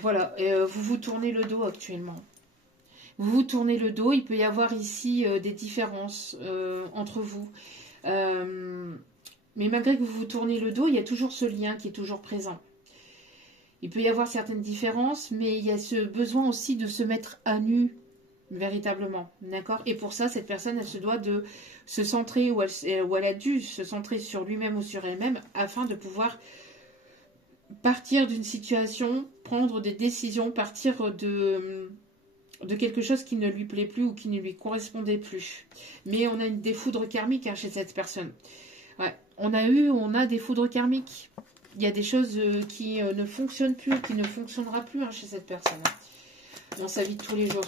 Voilà, vous vous tournez le dos actuellement. Vous vous tournez le dos, il peut y avoir ici des différences entre vous. Mais malgré que vous vous tournez le dos, il y a toujours ce lien qui est toujours présent. Il peut y avoir certaines différences, mais il y a ce besoin aussi de se mettre à nu, véritablement. D'accord? Et pour ça, cette personne, elle se doit de se centrer, ou elle a dû se centrer sur lui-même ou sur elle-même, afin de pouvoir partir d'une situation, prendre des décisions, partir de quelque chose qui ne lui plaît plus ou qui ne lui correspondait plus. Mais on a des foudres karmiques chez cette personne. Ouais. On a des foudres karmiques. Il y a des choses qui ne fonctionnent plus, qui ne fonctionnera plus chez cette personne. Dans sa vie de tous les jours.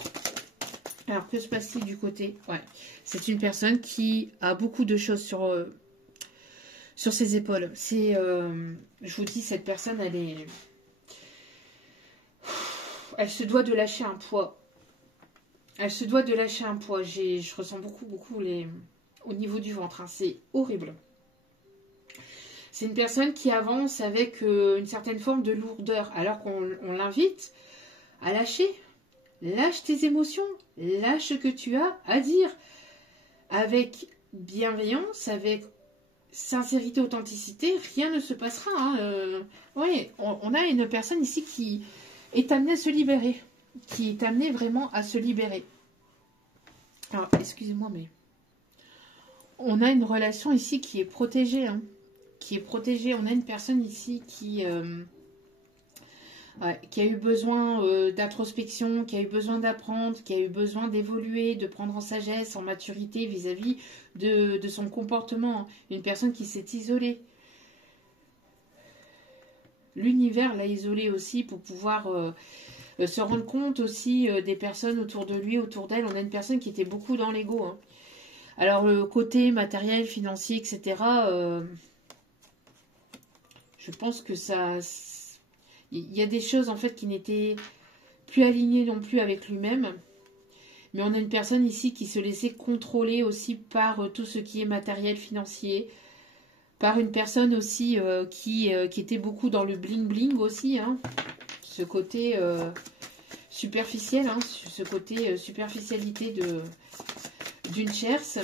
Alors, que se passe-t-il du côté? Ouais. C'est une personne qui a beaucoup de choses sur ses épaules. Je vous dis, cette personne, elle se doit de lâcher un poids. Elle se doit de lâcher un poids. Je ressens beaucoup au niveau du ventre. Hein. C'est horrible. C'est une personne qui avance avec une certaine forme de lourdeur, alors qu'on l'invite à lâcher. Lâche tes émotions. Lâche ce que tu as à dire. Avec bienveillance, avec sincérité, authenticité, rien ne se passera. Hein. Oui, on a une personne ici qui est amenée à se libérer. Qui est amenée vraiment à se libérer. Alors, excusez-moi, mais on a une relation ici qui est protégée. Hein. Qui est protégée. On a une personne ici qui a eu besoin d'introspection, qui a eu besoin d'apprendre, qui a eu besoin d'évoluer, de prendre en sagesse, en maturité vis-à-vis de son comportement. Une personne qui s'est isolée. L'univers l'a isolée aussi pour pouvoir se rendre compte aussi des personnes autour de lui, autour d'elle. On a une personne qui était beaucoup dans l'ego. Hein. Alors le côté matériel, financier, etc., je pense que ça... Il y a des choses en fait qui n'étaient plus alignées non plus avec lui-même. Mais on a une personne ici qui se laissait contrôler aussi par tout ce qui est matériel, financier. Par une personne aussi qui était beaucoup dans le bling-bling aussi. Hein. Ce côté superficiel, hein, ce côté superficialité d'une tierce.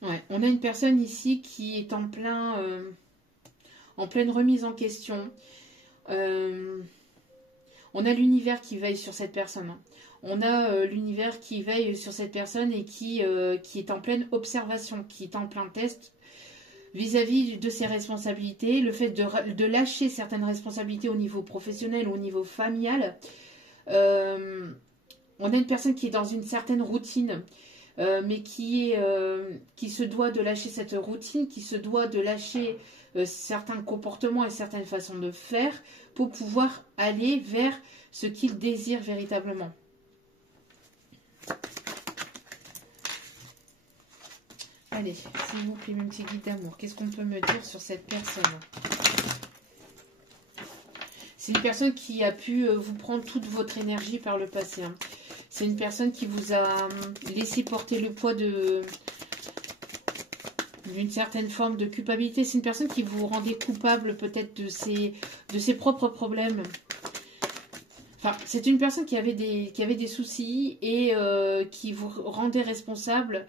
Ouais, on a une personne ici qui est en pleine remise en question. On a l'univers qui veille sur cette personne. Hein. On a l'univers qui veille sur cette personne et qui est en pleine observation, qui est en plein test vis-à-vis de ses responsabilités, le fait de lâcher certaines responsabilités au niveau professionnel ou au niveau familial. On a une personne qui est dans une certaine routine, mais qui se doit de lâcher cette routine, qui se doit de lâcher certains comportements et certaines façons de faire pour pouvoir aller vers ce qu'il désire véritablement. Allez, s'il vous plaît, mes petits guides d'amour, qu'est-ce qu'on peut me dire sur cette personne? C'est une personne qui a pu vous prendre toute votre énergie par le passé. Hein. C'est une personne qui vous a laissé porter le poids d'une certaine forme de culpabilité. C'est une personne qui vous rendait coupable peut-être de ses propres problèmes. Enfin, c'est une personne qui avait des soucis et qui vous rendait responsable.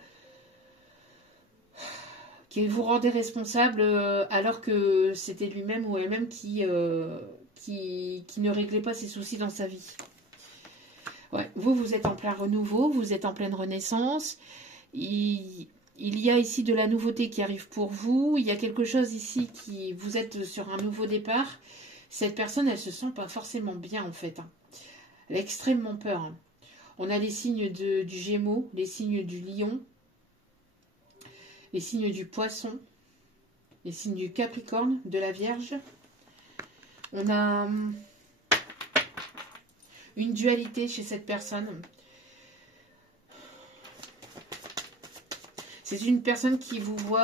Alors que c'était lui-même ou elle-même qui ne réglait pas ses soucis dans sa vie. Ouais, vous êtes en plein renouveau, vous êtes en pleine renaissance. Il y a ici de la nouveauté qui arrive pour vous. Il y a quelque chose ici qui... Vous êtes sur un nouveau départ. Cette personne, elle se sent pas forcément bien en fait. Hein. Elle a extrêmement peur. Hein. On a les signes du Gémeaux, les signes du Lion, les signes du Poisson, les signes du Capricorne, de la Vierge. On a une dualité chez cette personne. C'est une personne qui vous voit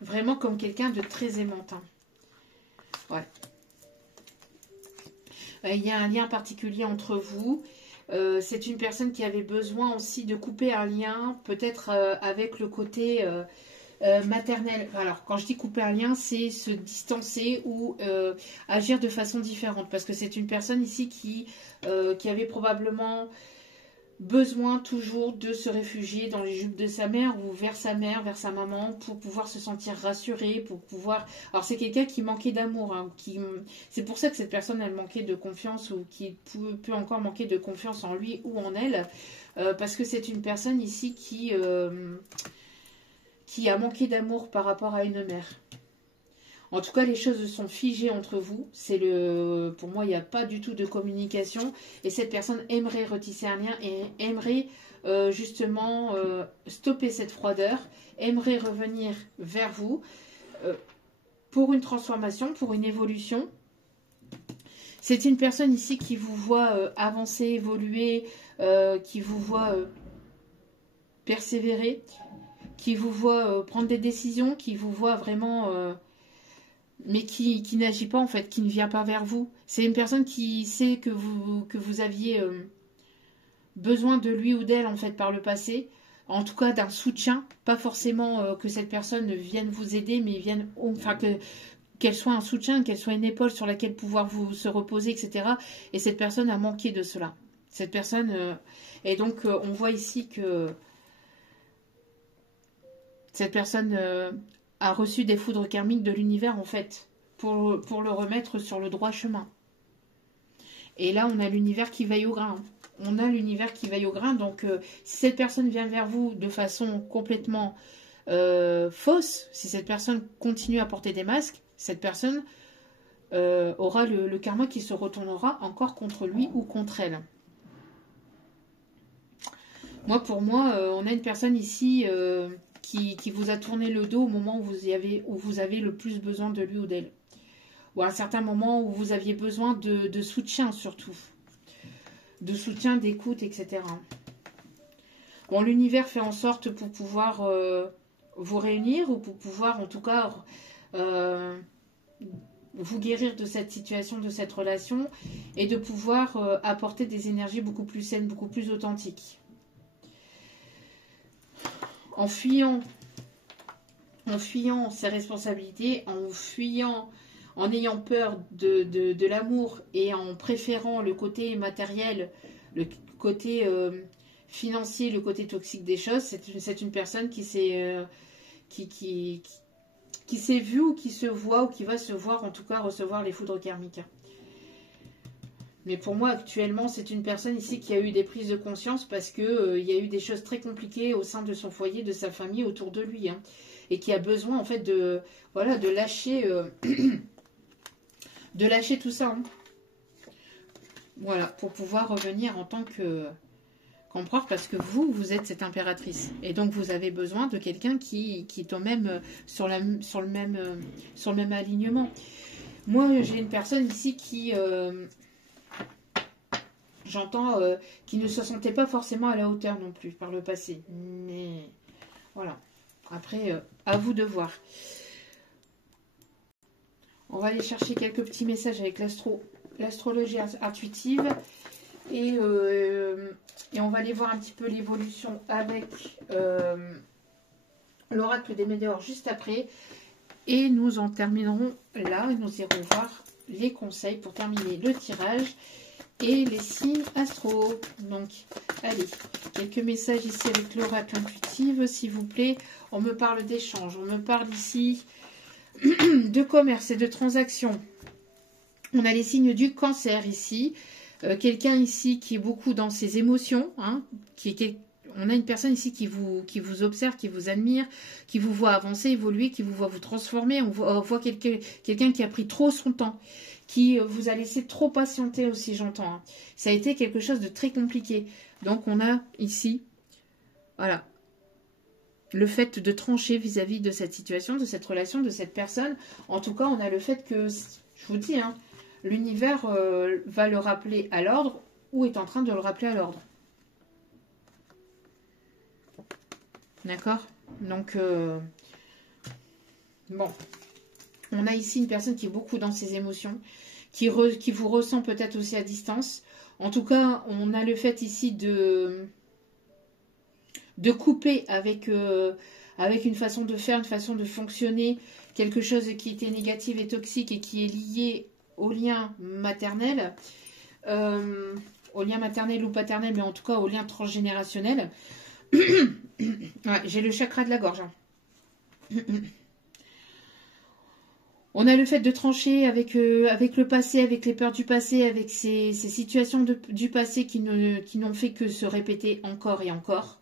vraiment comme quelqu'un de très aimantin. Ouais. Il y a un lien particulier entre vous. C'est une personne qui avait besoin aussi de couper un lien, peut-être avec le côté maternel. Alors, quand je dis couper un lien, c'est se distancer ou agir de façon différente. Parce que c'est une personne ici qui avait probablement besoin toujours de se réfugier dans les jupes de sa mère ou vers sa mère, vers sa maman, pour pouvoir se sentir rassurée, pour pouvoir... Alors c'est quelqu'un qui manquait d'amour, hein, c'est pour ça que cette personne, elle manquait de confiance ou qui peut encore manquer de confiance en lui ou en elle, parce que c'est une personne ici qui a manqué d'amour par rapport à une mère. En tout cas, les choses sont figées entre vous. Pour moi, il n'y a pas du tout de communication. Et cette personne aimerait retisser un lien et aimerait justement stopper cette froideur, aimerait revenir vers vous pour une transformation, pour une évolution. C'est une personne ici qui vous voit avancer, évoluer, qui vous voit persévérer, qui vous voit prendre des décisions, qui vous voit vraiment... mais qui n'agit pas en fait, qui ne vient pas vers vous. C'est une personne qui sait que vous aviez besoin de lui ou d'elle en fait par le passé, en tout cas d'un soutien, pas forcément que cette personne vienne vous aider, mais qu'elle soit un soutien, qu'elle soit une épaule sur laquelle pouvoir vous se reposer, etc. Et cette personne a manqué de cela. Cette personne, et donc on voit ici que cette personne a reçu des foudres karmiques de l'univers en fait, pour le remettre sur le droit chemin. Et là, on a l'univers qui veille au grain. On a l'univers qui veille au grain. Donc, si cette personne vient vers vous de façon complètement fausse, si cette personne continue à porter des masques, cette personne aura le karma qui se retournera encore contre lui ou contre elle. Pour moi, on a une personne ici... Qui vous a tourné le dos au moment où vous avez le plus besoin de lui ou d'elle. Ou à un certain moment où vous aviez besoin de soutien surtout. De soutien, d'écoute, etc. Bon, l'univers fait en sorte pour pouvoir vous réunir ou pour pouvoir en tout cas vous guérir de cette situation, de cette relation et de pouvoir apporter des énergies beaucoup plus saines, beaucoup plus authentiques. En fuyant ses responsabilités, en ayant peur de l'amour et en préférant le côté matériel, le côté financier, le côté toxique des choses, c'est une personne qui s'est vue ou qui se voit ou qui va se voir, en tout cas recevoir les foudres karmiques. Mais pour moi, actuellement, c'est une personne ici qui a eu des prises de conscience parce que il y a eu des choses très compliquées au sein de son foyer, de sa famille, autour de lui. Hein, et qui a besoin, en fait, de lâcher, de lâcher tout ça. Hein. Voilà, pour pouvoir revenir en tant qu'empereur, parce que vous êtes cette impératrice. Et donc, vous avez besoin de quelqu'un qui est au même, sur le même alignement. Moi, j'ai une personne ici qui... j'entends qui ne se sentait pas forcément à la hauteur non plus par le passé. Mais voilà. Après, à vous de voir. On va aller chercher quelques petits messages avec l'astrologie intuitive. Et on va aller voir un petit peu l'évolution avec l'oracle des météores juste après. Et nous en terminerons là. Et nous irons voir les conseils pour terminer le tirage. Et les signes astro. Donc, allez, quelques messages ici avec l'oracle intuitive, s'il vous plaît. On me parle d'échange, on me parle ici de commerce et de transactions. On a les signes du cancer ici. Quelqu'un ici qui est beaucoup dans ses émotions. Hein, on a une personne ici qui vous observe, qui vous admire, qui vous voit avancer, évoluer, qui vous voit vous transformer. On voit quelqu'un qui a pris trop son temps, qui vous a laissé trop patienter aussi, j'entends. Hein. Ça a été quelque chose de très compliqué. Donc, on a ici, voilà, le fait de trancher vis-à-vis de cette situation, de cette relation, de cette personne. En tout cas, on a le fait que, je vous dis, hein, l'univers va le rappeler à l'ordre ou est en train de le rappeler à l'ordre. D'accord? Donc, bon. On a ici une personne qui est beaucoup dans ses émotions, qui vous ressent peut-être aussi à distance. En tout cas, on a le fait ici de couper avec, avec une façon de faire, une façon de fonctionner, quelque chose qui était négatif et toxique et qui est lié au lien maternel, ou paternel, mais en tout cas au lien transgénérationnel. Ouais, j'ai le chakra de la gorge. Hein. On a le fait de trancher avec, avec le passé, avec les peurs du passé, avec ces situations du passé qui n'ont fait que se répéter encore et encore.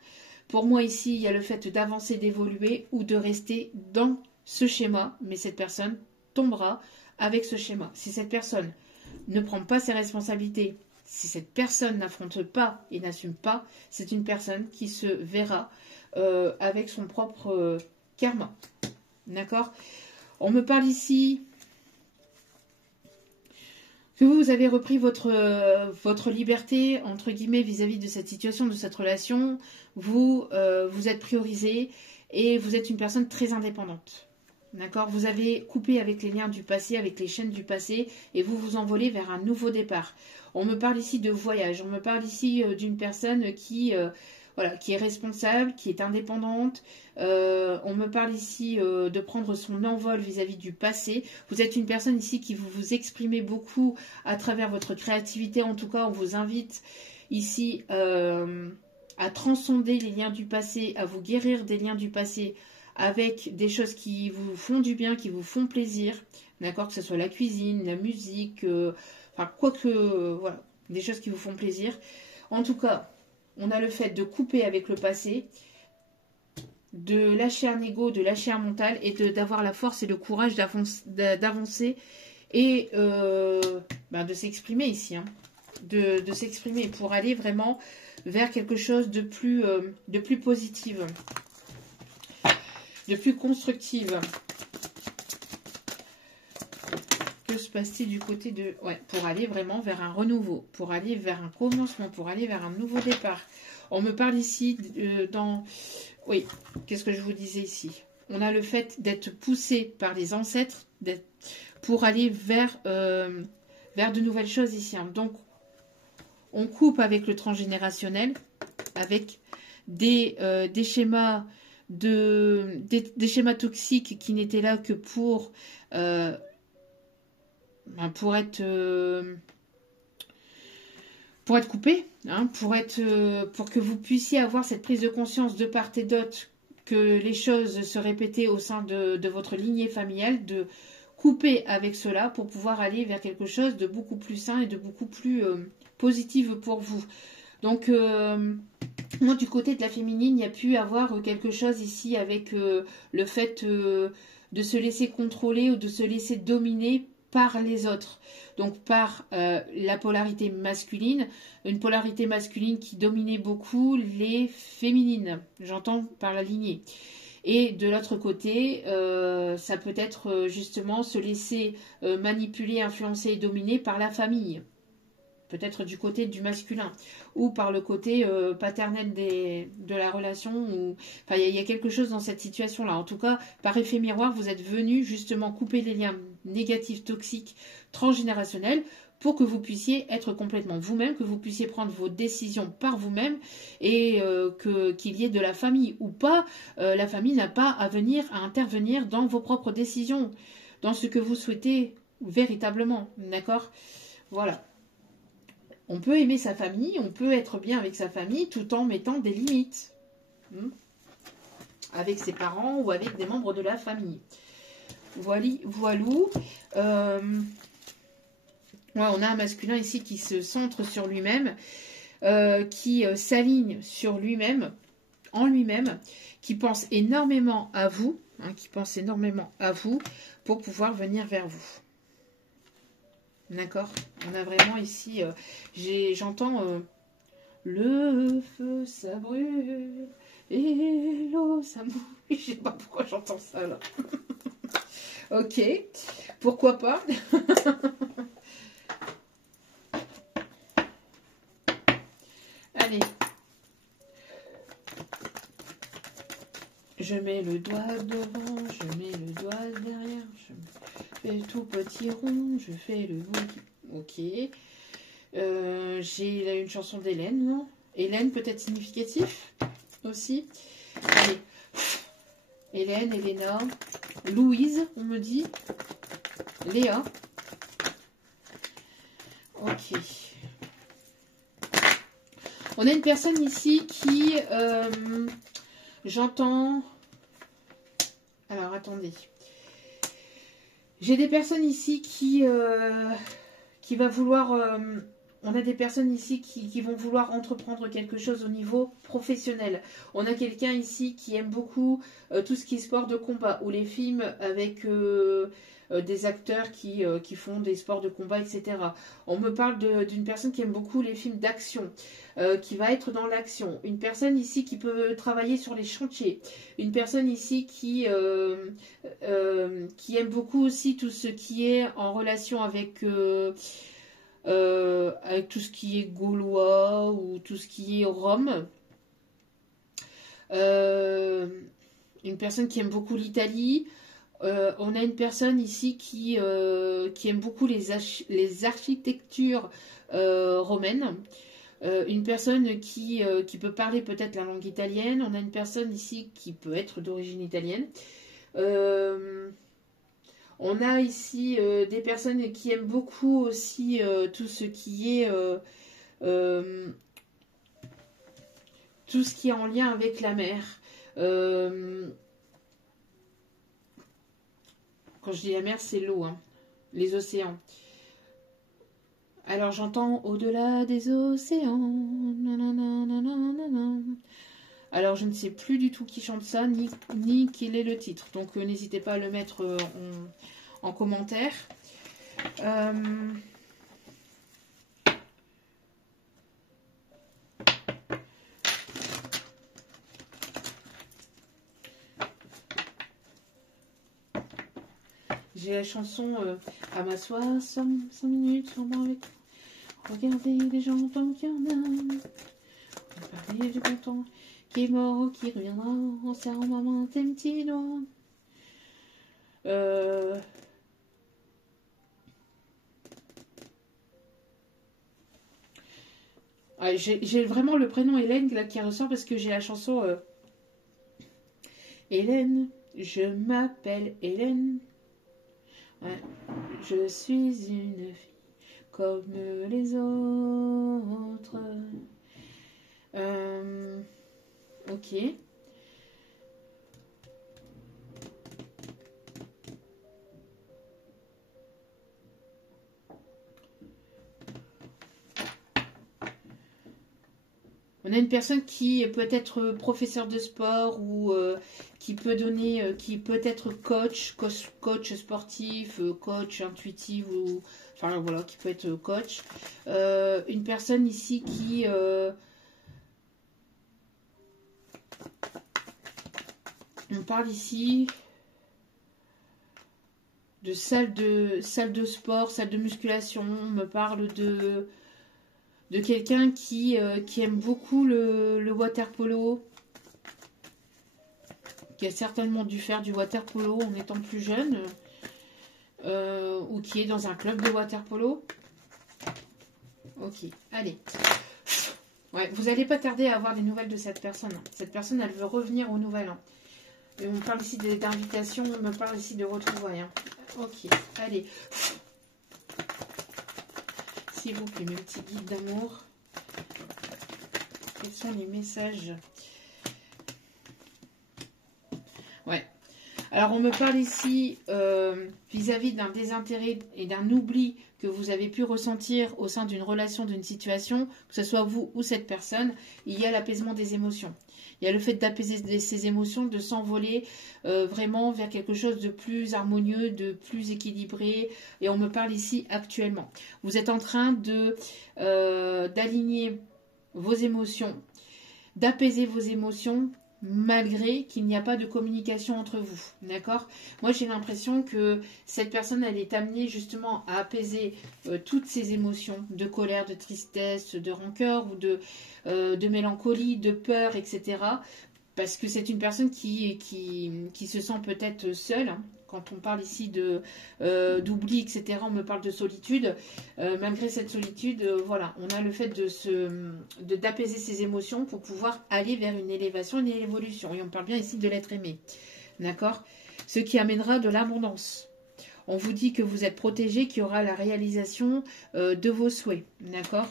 Pour moi ici, il y a le fait d'avancer, d'évoluer ou de rester dans ce schéma, mais cette personne tombera avec ce schéma. Si cette personne ne prend pas ses responsabilités, si cette personne n'affronte pas et n'assume pas, c'est une personne qui se verra avec son propre karma. D'accord ? On me parle ici que vous avez repris votre liberté, entre guillemets, vis-à-vis de cette situation, de cette relation. Vous êtes priorisé et vous êtes une personne très indépendante. D'accord ? Vous avez coupé avec les liens du passé, avec les chaînes du passé et vous vous envolez vers un nouveau départ. On me parle ici de voyage. On me parle ici d'une personne qui... voilà, qui est responsable, qui est indépendante. On me parle ici de prendre son envol vis-à-vis du passé. Vous êtes une personne ici qui vous exprimez beaucoup à travers votre créativité. En tout cas, on vous invite ici à transcender les liens du passé, à vous guérir des liens du passé avec des choses qui vous font du bien, qui vous font plaisir. D'accord, que ce soit la cuisine, la musique, enfin quoi que... voilà, des choses qui vous font plaisir. En tout cas... On a le fait de couper avec le passé, de lâcher un ego, de lâcher un mental et d'avoir la force et le courage d'avancer et de s'exprimer ici. Hein, de s'exprimer pour aller vraiment vers quelque chose de plus positive, de plus constructive. Que se passe-t-il du côté de... Ouais, pour aller vraiment vers un renouveau, pour aller vers un commencement, pour aller vers un nouveau départ. On me parle ici dans... Oui, qu'est-ce que je vous disais ici? On a le fait d'être poussé par les ancêtres pour aller vers de nouvelles choses ici. Hein. Donc, on coupe avec le transgénérationnel, avec des schémas des schémas toxiques qui n'étaient là que pour être coupé, hein, pour que vous puissiez avoir cette prise de conscience de part et d'autre que les choses se répétaient au sein de votre lignée familiale, de couper avec cela pour pouvoir aller vers quelque chose de beaucoup plus sain et de beaucoup plus positif pour vous. Donc, moi, du côté de la féminine, il y a pu avoir quelque chose ici avec le fait de se laisser contrôler ou de se laisser dominer par les autres. Donc par la polarité masculine, une polarité masculine qui dominait beaucoup les féminines, j'entends par la lignée. Et de l'autre côté, ça peut être justement se laisser manipuler, influencer et dominer par la famille. Peut-être du côté du masculin ou par le côté paternel de la relation. Enfin, il y a quelque chose dans cette situation-là. En tout cas, par effet miroir, vous êtes venu justement couper les liens négatifs, toxiques, transgénérationnels pour que vous puissiez être complètement vous-même, que vous puissiez prendre vos décisions par vous-même et qu'il y ait de la famille ou pas. La famille n'a pas à intervenir dans vos propres décisions, dans ce que vous souhaitez véritablement. D'accord ? Voilà. On peut aimer sa famille, on peut être bien avec sa famille tout en mettant des limites. Avec ses parents ou avec des membres de la famille. Voilou. On a un masculin ici qui se centre sur lui-même, qui s'aligne sur lui-même, en lui-même, qui pense énormément à vous, pour pouvoir venir vers vous. D'accord ? On a vraiment ici, j'entends Le feu, ça brûle. Et l'eau, ça mouille. Je sais pas pourquoi j'entends ça là. Ok, pourquoi pas. Allez. Je mets le doigt devant, je mets le doigt derrière, je fais le tout petit rond, je fais le bout. Ok. J'ai là une chanson d'Hélène, non? Hélène, peut-être significatif aussi. Allez. Hélène, Elena, Louise, on me dit. Léa. Ok. On a une personne ici qui... j'entends... Alors, attendez. J'ai des personnes ici qui va vouloir... on a des personnes ici qui vont vouloir entreprendre quelque chose au niveau professionnel. On a quelqu'un ici qui aime beaucoup tout ce qui est sport de combat ou les films avec des acteurs qui font des sports de combat, etc. On me parle d'une personne qui aime beaucoup les films d'action, qui va être dans l'action. Une personne ici qui peut travailler sur les chantiers. Une personne ici qui aime beaucoup aussi tout ce qui est en relation avec tout ce qui est gaulois ou tout ce qui est Rome. Une personne qui aime beaucoup l'Italie. On a une personne ici qui aime beaucoup les architectures romaines. Une personne qui peut parler peut-être la langue italienne. On a une personne ici qui peut être d'origine italienne. On a ici des personnes qui aiment beaucoup aussi tout ce qui est tout ce qui est en lien avec la mer. Quand je dis la mer, c'est l'eau, hein, les océans. Alors j'entends au-delà des océans. Alors je ne sais plus du tout qui chante ça, ni quel est le titre. Donc n'hésitez pas à le mettre en commentaire. J'ai la chanson à m'asseoir 5 minutes sur moi avec. Regardez les gens tant qu'il y en a. Parler du bon temps qui est mort ou qui reviendra en serrant ma main tes petits doigts. J'ai vraiment le prénom Hélène là, qui ressort parce que j'ai la chanson Hélène, je m'appelle Hélène. Ouais, je suis une fille comme les autres. Ok. On a une personne qui peut être professeur de sport ou qui peut donner, qui peut être coach sportif, coach intuitif ou enfin voilà, qui peut être coach. Une personne ici qui on parle ici de salle de sport, salle de musculation. On me parle de quelqu'un qui aime beaucoup le water polo, qui a certainement dû faire du water polo en étant plus jeune, ou qui est dans un club de water polo. Ok, allez. Ouais, vous n'allez pas tarder à avoir des nouvelles de cette personne. Cette personne, elle veut revenir aux nouvelles. Hein. Et on parle ici d'invitation, on me parle ici de retrouvailles. Hein. Ok, allez. S'il vous plaît, mes petits guides d'amour. Quels sont les messages? Ouais. Alors, on me parle ici vis-à-vis d'un désintérêt et d'un oubli que vous avez pu ressentir au sein d'une relation, d'une situation, que ce soit vous ou cette personne. Il y a l'apaisement des émotions. Il y a le fait d'apaiser ces émotions, de s'envoler vraiment vers quelque chose de plus harmonieux, de plus équilibré. Et on me parle ici actuellement. Vous êtes en train d'aligner vos émotions, d'apaiser vos émotions, malgré qu'il n'y a pas de communication entre vous, d'accord? Moi, j'ai l'impression que cette personne, elle est amenée justement à apaiser toutes ses émotions de colère, de tristesse, de rancœur ou de mélancolie, de peur, etc. Parce que c'est une personne qui se sent peut-être seule, hein. Quand on parle ici d'oubli, etc., on me parle de solitude. Malgré cette solitude, voilà, on a le fait d'apaiser ses émotions pour pouvoir aller vers une élévation, une évolution. Et on parle bien ici de l'être aimé. D'accord? Ce qui amènera de l'abondance. On vous dit que vous êtes protégé, qu'il y aura la réalisation de vos souhaits. D'accord?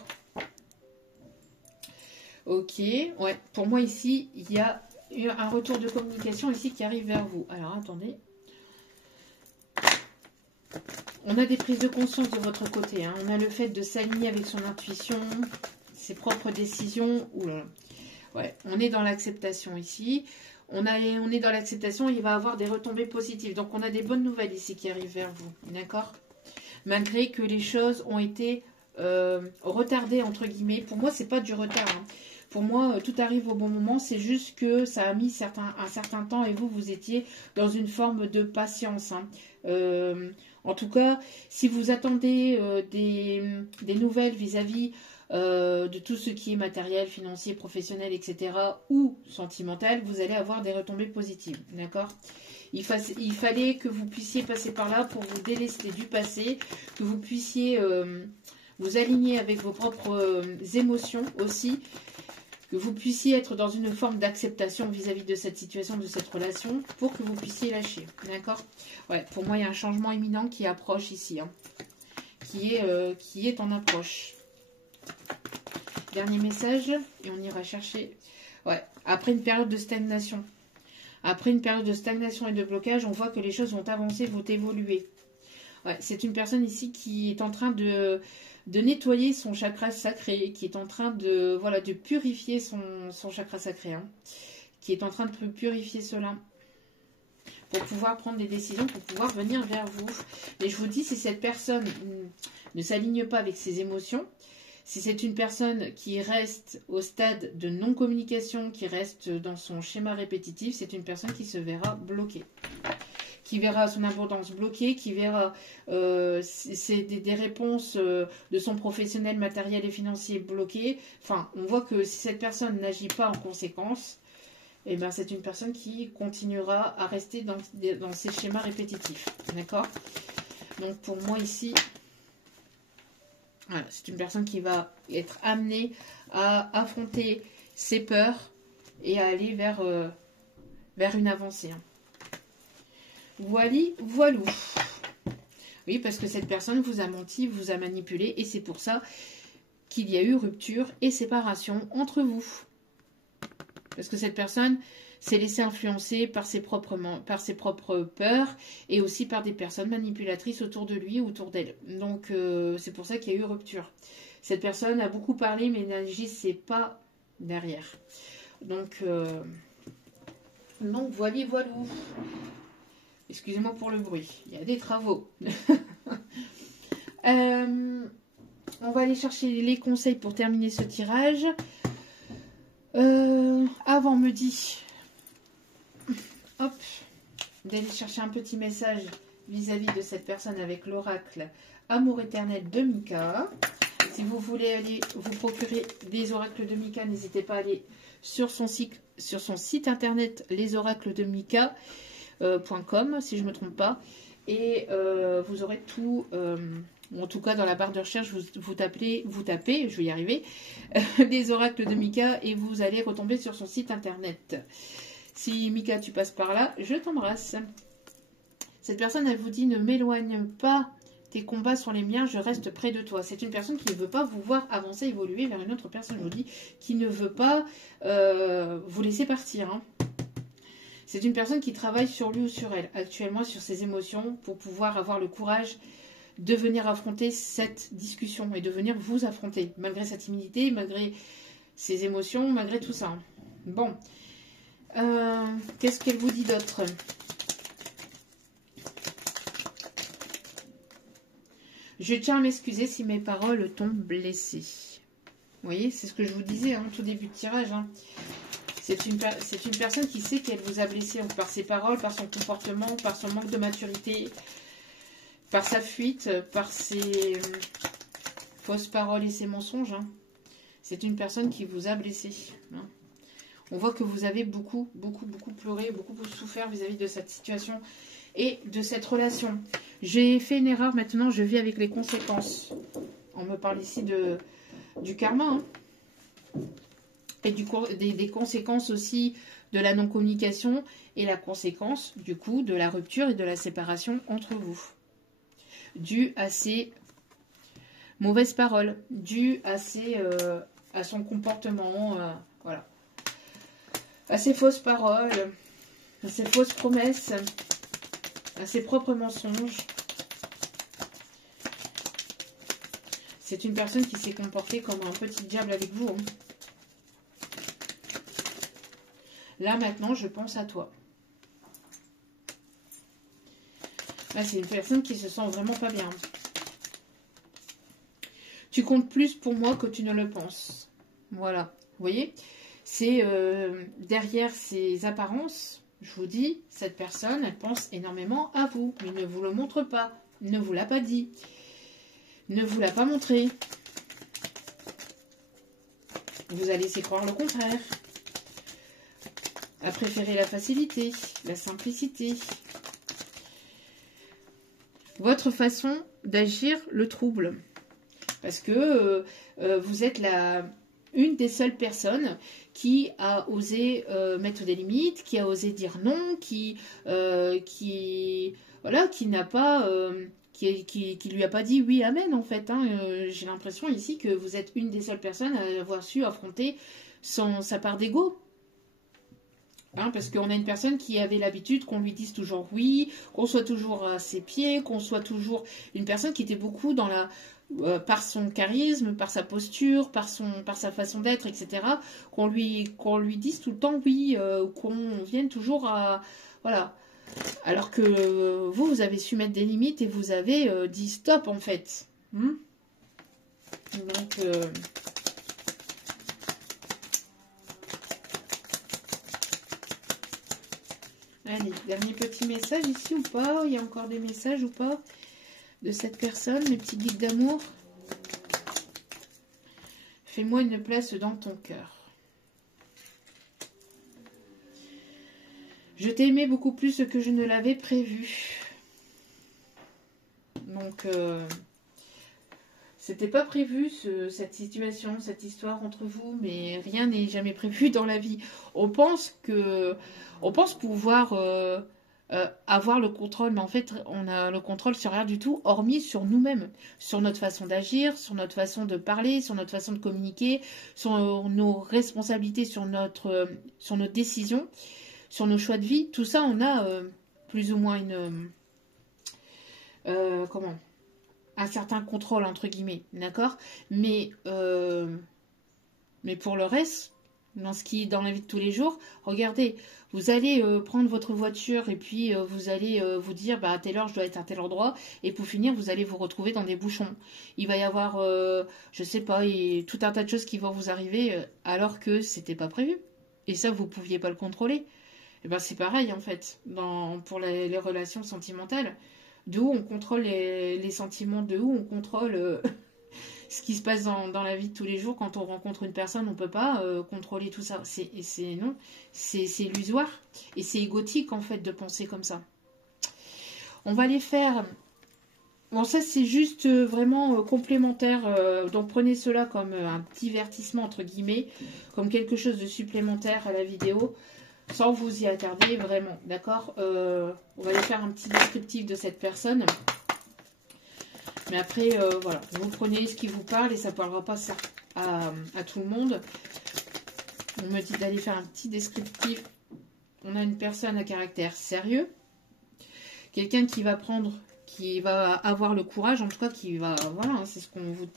Ok. Ouais. Pour moi, ici, il y a un retour de communication ici qui arrive vers vous. Alors, attendez. On a des prises de conscience de votre côté. Hein. On a le fait de s'aligner avec son intuition, ses propres décisions. Oula. Ouais, on est dans l'acceptation ici. On est dans l'acceptation, il va avoir des retombées positives. Donc, on a des bonnes nouvelles ici qui arrivent vers vous. D'accord? Malgré que les choses ont été retardées, entre guillemets. Pour moi, c'est pas du retard. Hein. Pour moi, tout arrive au bon moment. C'est juste que ça a mis un certain temps et vous étiez dans une forme de patience. Hein. En tout cas, si vous attendez des nouvelles vis-à-vis de tout ce qui est matériel, financier, professionnel, etc. ou sentimental, vous allez avoir des retombées positives. D'accord ? Il fallait que vous puissiez passer par là pour vous délester du passé, que vous puissiez vous aligner avec vos propres émotions aussi, que vous puissiez être dans une forme d'acceptation vis-à-vis de cette situation, de cette relation, pour que vous puissiez lâcher. D'accord ? Ouais, pour moi, il y a un changement imminent qui approche ici, hein, qui est en approche. Dernier message, et on ira chercher. Ouais, après une période de stagnation. Après une période de stagnation et de blocage, on voit que les choses vont avancer, vont évoluer. Ouais, c'est une personne ici qui est en train de nettoyer son chakra sacré, qui est en train de purifier son chakra sacré, hein, qui est en train de purifier cela pour pouvoir prendre des décisions, pour pouvoir venir vers vous. Mais je vous dis, si cette personne ne s'aligne pas avec ses émotions, si c'est une personne qui reste au stade de non-communication, qui reste dans son schéma répétitif, c'est une personne qui se verra bloquée. Qui verra son abondance bloquée, qui verra des réponses de son professionnel, matériel et financier bloquées. Enfin, on voit que si cette personne n'agit pas en conséquence, eh ben, c'est une personne qui continuera à rester dans ces schémas répétitifs. D'accord ? Donc, pour moi, ici, voilà, c'est une personne qui va être amenée à affronter ses peurs et à aller vers une avancée. Hein. Voilou. Oui, parce que cette personne vous a menti, vous a manipulé, et c'est pour ça qu'il y a eu rupture et séparation entre vous. Parce que cette personne s'est laissée influencer par ses propres peurs et aussi par des personnes manipulatrices autour de lui, autour d'elle. Donc, c'est pour ça qu'il y a eu rupture. Cette personne a beaucoup parlé, mais n'agissait pas derrière. Donc voilou. Excusez-moi pour le bruit, il y a des travaux. On va aller chercher les conseils pour terminer ce tirage. Avant, me dit, hop, d'aller chercher un petit message vis-à-vis de cette personne avec l'oracle Amour éternel de Mika. Si vous voulez aller vous procurer des oracles de Mika, n'hésitez pas à aller sur son site internet lesoraclesdemika.com, si je ne me trompe pas, et vous aurez tout, en tout cas dans la barre de recherche vous tapez, je vais y arriver, les oracles de Mika, et vous allez retomber sur son site internet. Si Mika tu passes par là, je t'embrasse. Cette personne, elle vous dit: ne m'éloigne pas, tes combats sont les miens, je reste près de toi. C'est une personne qui ne veut pas vous voir avancer, évoluer vers une autre personne, je vous dis, qui ne veut pas vous laisser partir, hein. C'est une personne qui travaille sur lui ou sur elle, actuellement sur ses émotions, pour pouvoir avoir le courage de venir affronter cette discussion et de venir vous affronter, malgré sa timidité, malgré ses émotions, malgré tout ça. Bon, qu'est-ce qu'elle vous dit d'autre ? Je tiens à m'excuser si mes paroles t'ont blessé. Vous voyez, c'est ce que je vous disais en tout début de tirage. Hein. C'est une personne qui sait qu'elle vous a blessé par ses paroles, par son comportement, par son manque de maturité, par sa fuite, par ses fausses paroles et ses mensonges. Hein. C'est une personne qui vous a blessé. Hein. On voit que vous avez beaucoup pleuré, beaucoup souffert vis-à-vis de cette situation et de cette relation. J'ai fait une erreur, maintenant je vis avec les conséquences. On me parle ici du karma. Hein. Et des conséquences aussi de la non-communication et la conséquence du coup de la rupture et de la séparation entre vous. Dû à ses mauvaises paroles, dû à son comportement, voilà. À ses fausses paroles, à ses fausses promesses, à ses propres mensonges. C'est une personne qui s'est comportée comme un petit diable avec vous. Hein. Là, maintenant, je pense à toi. Là, c'est une personne qui se sent vraiment pas bien. Tu comptes plus pour moi que tu ne le penses. Voilà. Vous voyez, c'est derrière ces apparences, je vous dis, cette personne, elle pense énormément à vous. Mais ne vous le montre pas. Ne vous l'a pas dit. Ne vous l'a pas montré. Vous a laissé croire le contraire. A préféré la facilité, la simplicité. Votre façon d'agir le trouble. Parce que vous êtes une des seules personnes qui a osé mettre des limites, qui a osé dire non, qui n'a pas... qui lui a pas dit oui, amen, en fait. Hein. J'ai l'impression ici que vous êtes une des seules personnes à avoir su affronter sa part d'ego. Hein, parce qu'on a une personne qui avait l'habitude qu'on lui dise toujours oui, qu'on soit toujours à ses pieds, qu'on soit toujours une personne qui était beaucoup dans par son charisme, par sa posture, par sa façon d'être, etc. Qu'on lui dise tout le temps oui, qu'on vienne toujours à... Voilà. Alors que vous avez su mettre des limites et vous avez dit stop, en fait. Donc... Allez, dernier petit message ici ou pas? Il y a encore des messages ou pas de cette personne, mes petits guides d'amour? Fais-moi une place dans ton cœur. Je t'ai aimé beaucoup plus que je ne l'avais prévu. Donc, c'était pas prévu cette situation, cette histoire entre vous, mais rien n'est jamais prévu dans la vie. On pense pouvoir avoir le contrôle, mais en fait, on a le contrôle sur rien du tout, hormis sur nous-mêmes, sur notre façon d'agir, sur notre façon de parler, sur notre façon de communiquer, sur nos responsabilités, sur nos décisions, sur nos choix de vie. Tout ça, on a plus ou moins un certain contrôle, entre guillemets, d'accord, mais pour le reste, dans la vie de tous les jours, regardez, vous allez prendre votre voiture et puis vous allez vous dire, bah, à telle heure, je dois être à tel endroit, et pour finir, vous allez vous retrouver dans des bouchons. Il va y avoir, je sais pas, tout un tas de choses qui vont vous arriver alors que c'était pas prévu. Et ça, vous pouviez pas le contrôler. Et ben, c'est pareil, en fait, pour les relations sentimentales. De où on contrôle les sentiments, de où on contrôle ce qui se passe dans la vie de tous les jours. Quand on rencontre une personne, on ne peut pas contrôler tout ça. C'est illusoire. Et c'est égotique, en fait, de penser comme ça. On va les faire... Bon, ça, c'est juste vraiment complémentaire. Donc, prenez cela comme un divertissement, entre guillemets, comme quelque chose de supplémentaire à la vidéo. Sans vous y attarder, vraiment, d'accord. On va aller faire un petit descriptif de cette personne. Mais après, voilà, vous prenez ce qui vous parle et ça ne parlera pas ça à tout le monde. On me dit d'aller faire un petit descriptif. On a une personne à caractère sérieux. Quelqu'un qui va avoir le courage, en tout cas, qui va... Voilà, c'est ce qu'on vous...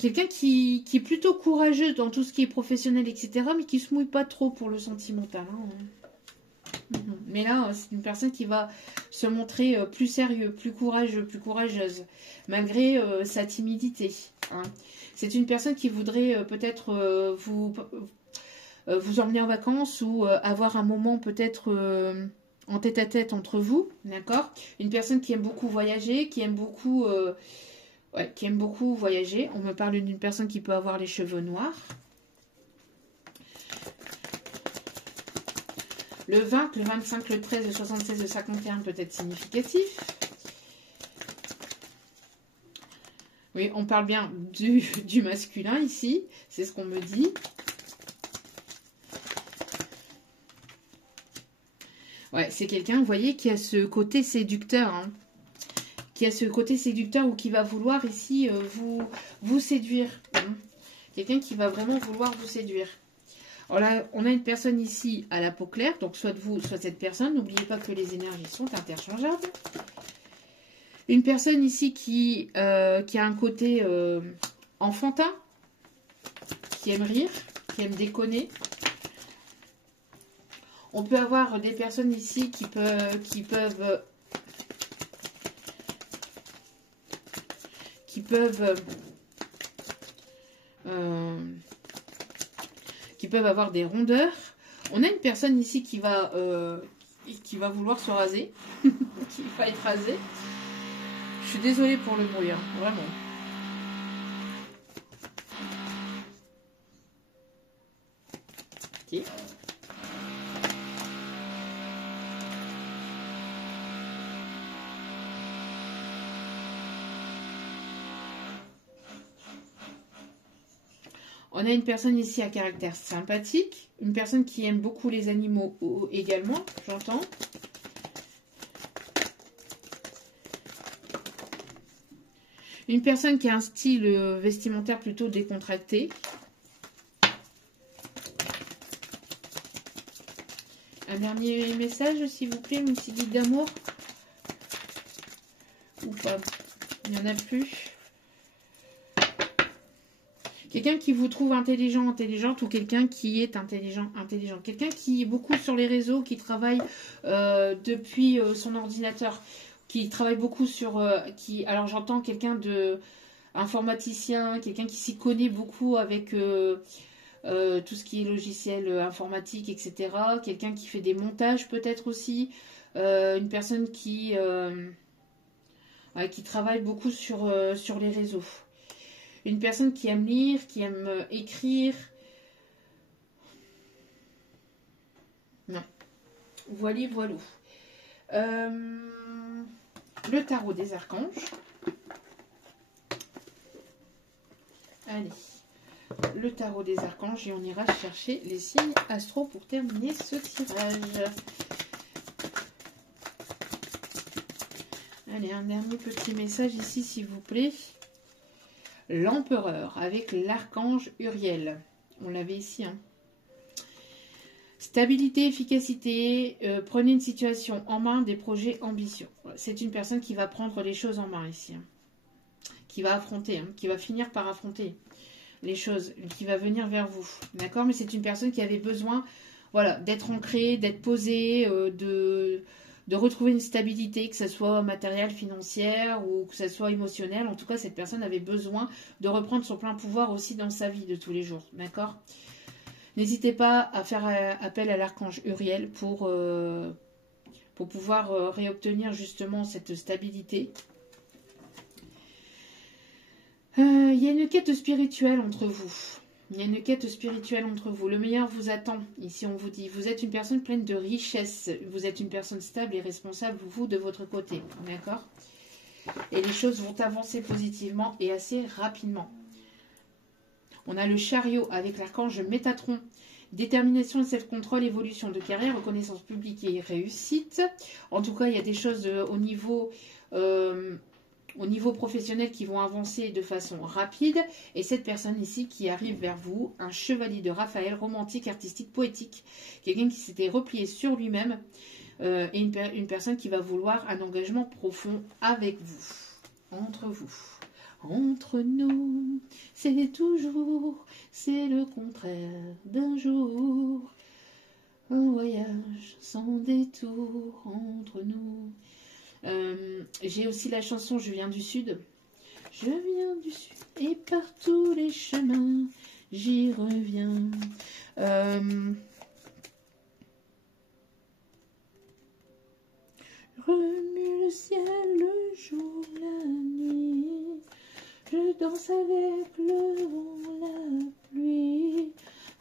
Quelqu'un qui est plutôt courageux dans tout ce qui est professionnel, etc., mais qui se mouille pas trop pour le sentimental. Hein. Mais là, c'est une personne qui va se montrer plus sérieux, plus courageux, plus courageuse, malgré sa timidité. Hein. C'est une personne qui voudrait peut-être vous emmener en vacances ou avoir un moment peut-être en tête-à-tête entre vous, d'accord? Une personne qui aime beaucoup voyager, qui aime beaucoup voyager. On me parle d'une personne qui peut avoir les cheveux noirs. Le 20, le 25, le 13, le 76, le 51 peut être significatif. Oui, on parle bien du masculin ici, c'est ce qu'on me dit. Ouais, c'est quelqu'un, vous voyez, qui a ce côté séducteur, hein, qui a ce côté séducteur ou qui va vouloir ici vous séduire. Hein. Quelqu'un qui va vraiment vouloir vous séduire. Alors là, on a une personne ici à la peau claire, donc soit vous, soit cette personne. N'oubliez pas que les énergies sont interchangeables. Une personne ici qui a un côté enfantin, qui aime rire, qui aime déconner. On peut avoir des personnes ici qui peuvent avoir des rondeurs. On a une personne ici qui va vouloir se raser, qui va être rasée. Je suis désolée pour le bruit, hein, vraiment. Ok. On a une personne ici à caractère sympathique, une personne qui aime beaucoup les animaux également, j'entends. Une personne qui a un style vestimentaire plutôt décontracté. Un dernier message, s'il vous plaît, une petite guide d'amour. Ou pas, il n'y en a plus. Quelqu'un qui vous trouve intelligent, intelligente, ou quelqu'un qui est intelligent, intelligent. Quelqu'un qui est beaucoup sur les réseaux, qui travaille depuis son ordinateur, qui travaille beaucoup sur... alors j'entends quelqu'un de informaticien, quelqu'un qui s'y connaît beaucoup avec tout ce qui est logiciel informatique, etc. Quelqu'un qui fait des montages peut-être aussi. Une personne qui travaille beaucoup sur les réseaux. Une personne qui aime lire, qui aime écrire. Non. Voilà, voilà. Le tarot des archanges. Allez. Le tarot des archanges et on ira chercher les signes astro pour terminer ce tirage. Allez, un dernier petit message ici, s'il vous plaît. L'empereur avec l'archange Uriel. On l'avait ici. Hein. Stabilité, efficacité. Prenez une situation en main, des projets ambitieux. C'est une personne qui va prendre les choses en main ici. Hein. Qui va affronter, hein, qui va finir par affronter les choses, qui va venir vers vous. D'accord? Mais c'est une personne qui avait besoin d'être ancrée, d'être posée, de retrouver une stabilité, que ce soit matérielle, financière ou que ce soit émotionnelle. En tout cas, cette personne avait besoin de reprendre son plein pouvoir aussi dans sa vie de tous les jours. D'accord? N'hésitez pas à faire appel à l'archange Uriel pour pouvoir réobtenir justement cette stabilité. Il y a une quête spirituelle entre vous. Il y a une quête spirituelle entre vous. Le meilleur vous attend. Ici, on vous dit, vous êtes une personne pleine de richesse. Vous êtes une personne stable et responsable, vous, de votre côté. D'accord? Et les choses vont avancer positivement et assez rapidement. On a le chariot avec l'archange Métatron. Détermination et self-control, évolution de carrière, reconnaissance publique et réussite. En tout cas, il y a des choses au niveau professionnel qui vont avancer de façon rapide. Et cette personne ici qui arrive vers vous, un chevalier de Raphaël, romantique, artistique, poétique. Quelqu'un qui s'était replié sur lui-même et une personne qui va vouloir un engagement profond avec vous, entre vous. Entre nous, c'est le contraire d'un jour. Un voyage sans détour entre nous. J'ai aussi la chanson Je viens du Sud. Je viens du Sud et par avec le vent, la pluie,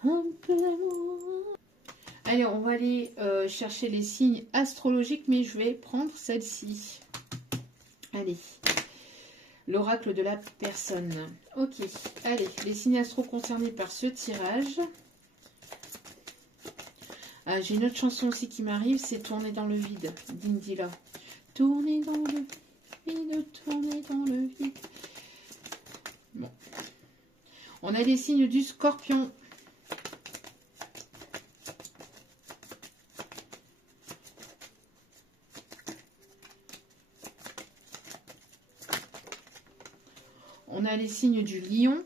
un peu d'amour. Allez, on va aller chercher les signes astrologiques, mais je vais prendre celle-ci. Allez, l'oracle de la personne. Ok, allez, les signes astro concernés par ce tirage. Ah, j'ai une autre chanson aussi qui m'arrive, c'est Tourner dans le vide, d'Indila. Tourner dans le vide, tourner dans le vide. Bon. On a les signes du Scorpion. On a les signes du Lion.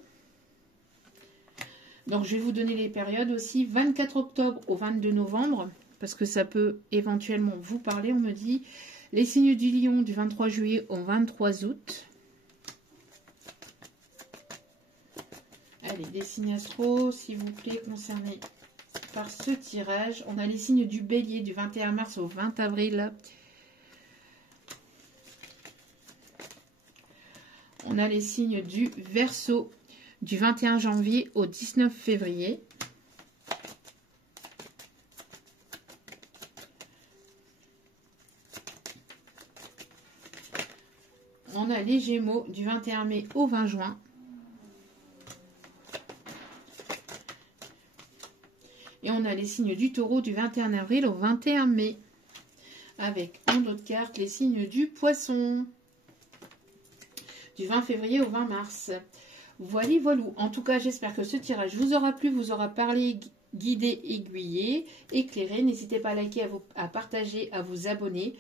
Donc, je vais vous donner les périodes aussi. 24 octobre au 22 novembre, parce que ça peut éventuellement vous parler. On me dit les signes du Lion du 23 juillet au 23 août. Allez, les signes astro, s'il vous plaît, concernés par ce tirage. On a les signes du Bélier du 21 mars au 20 avril. On a les signes du Verseau du 21 janvier au 19 février. On a les Gémeaux du 21 mai au 20 juin. Et on a les signes du Taureau du 21 avril au 21 mai. Avec en d'autres cartes les signes du Poisson du 20 février au 20 mars. Voilà, voilà. En tout cas, j'espère que ce tirage vous aura plu, vous aura parlé, guidé, aiguillé, éclairé. N'hésitez pas à liker, à partager, à vous abonner.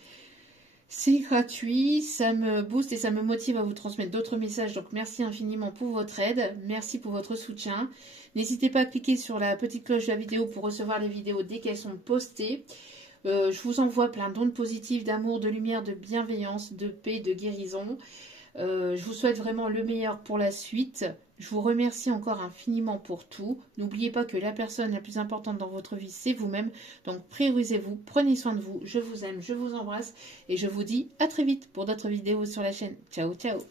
C'est gratuit, ça me booste et ça me motive à vous transmettre d'autres messages. Donc, merci infiniment pour votre aide. Merci pour votre soutien. N'hésitez pas à cliquer sur la petite cloche de la vidéo pour recevoir les vidéos dès qu'elles sont postées. Je vous envoie plein d'ondes positives, d'amour, de lumière, de bienveillance, de paix, de guérison. Je vous souhaite vraiment le meilleur pour la suite. Je vous remercie encore infiniment pour tout. N'oubliez pas que la personne la plus importante dans votre vie, c'est vous-même. Donc priorisez-vous, prenez soin de vous. Je vous aime, je vous embrasse et je vous dis à très vite pour d'autres vidéos sur la chaîne. Ciao, ciao.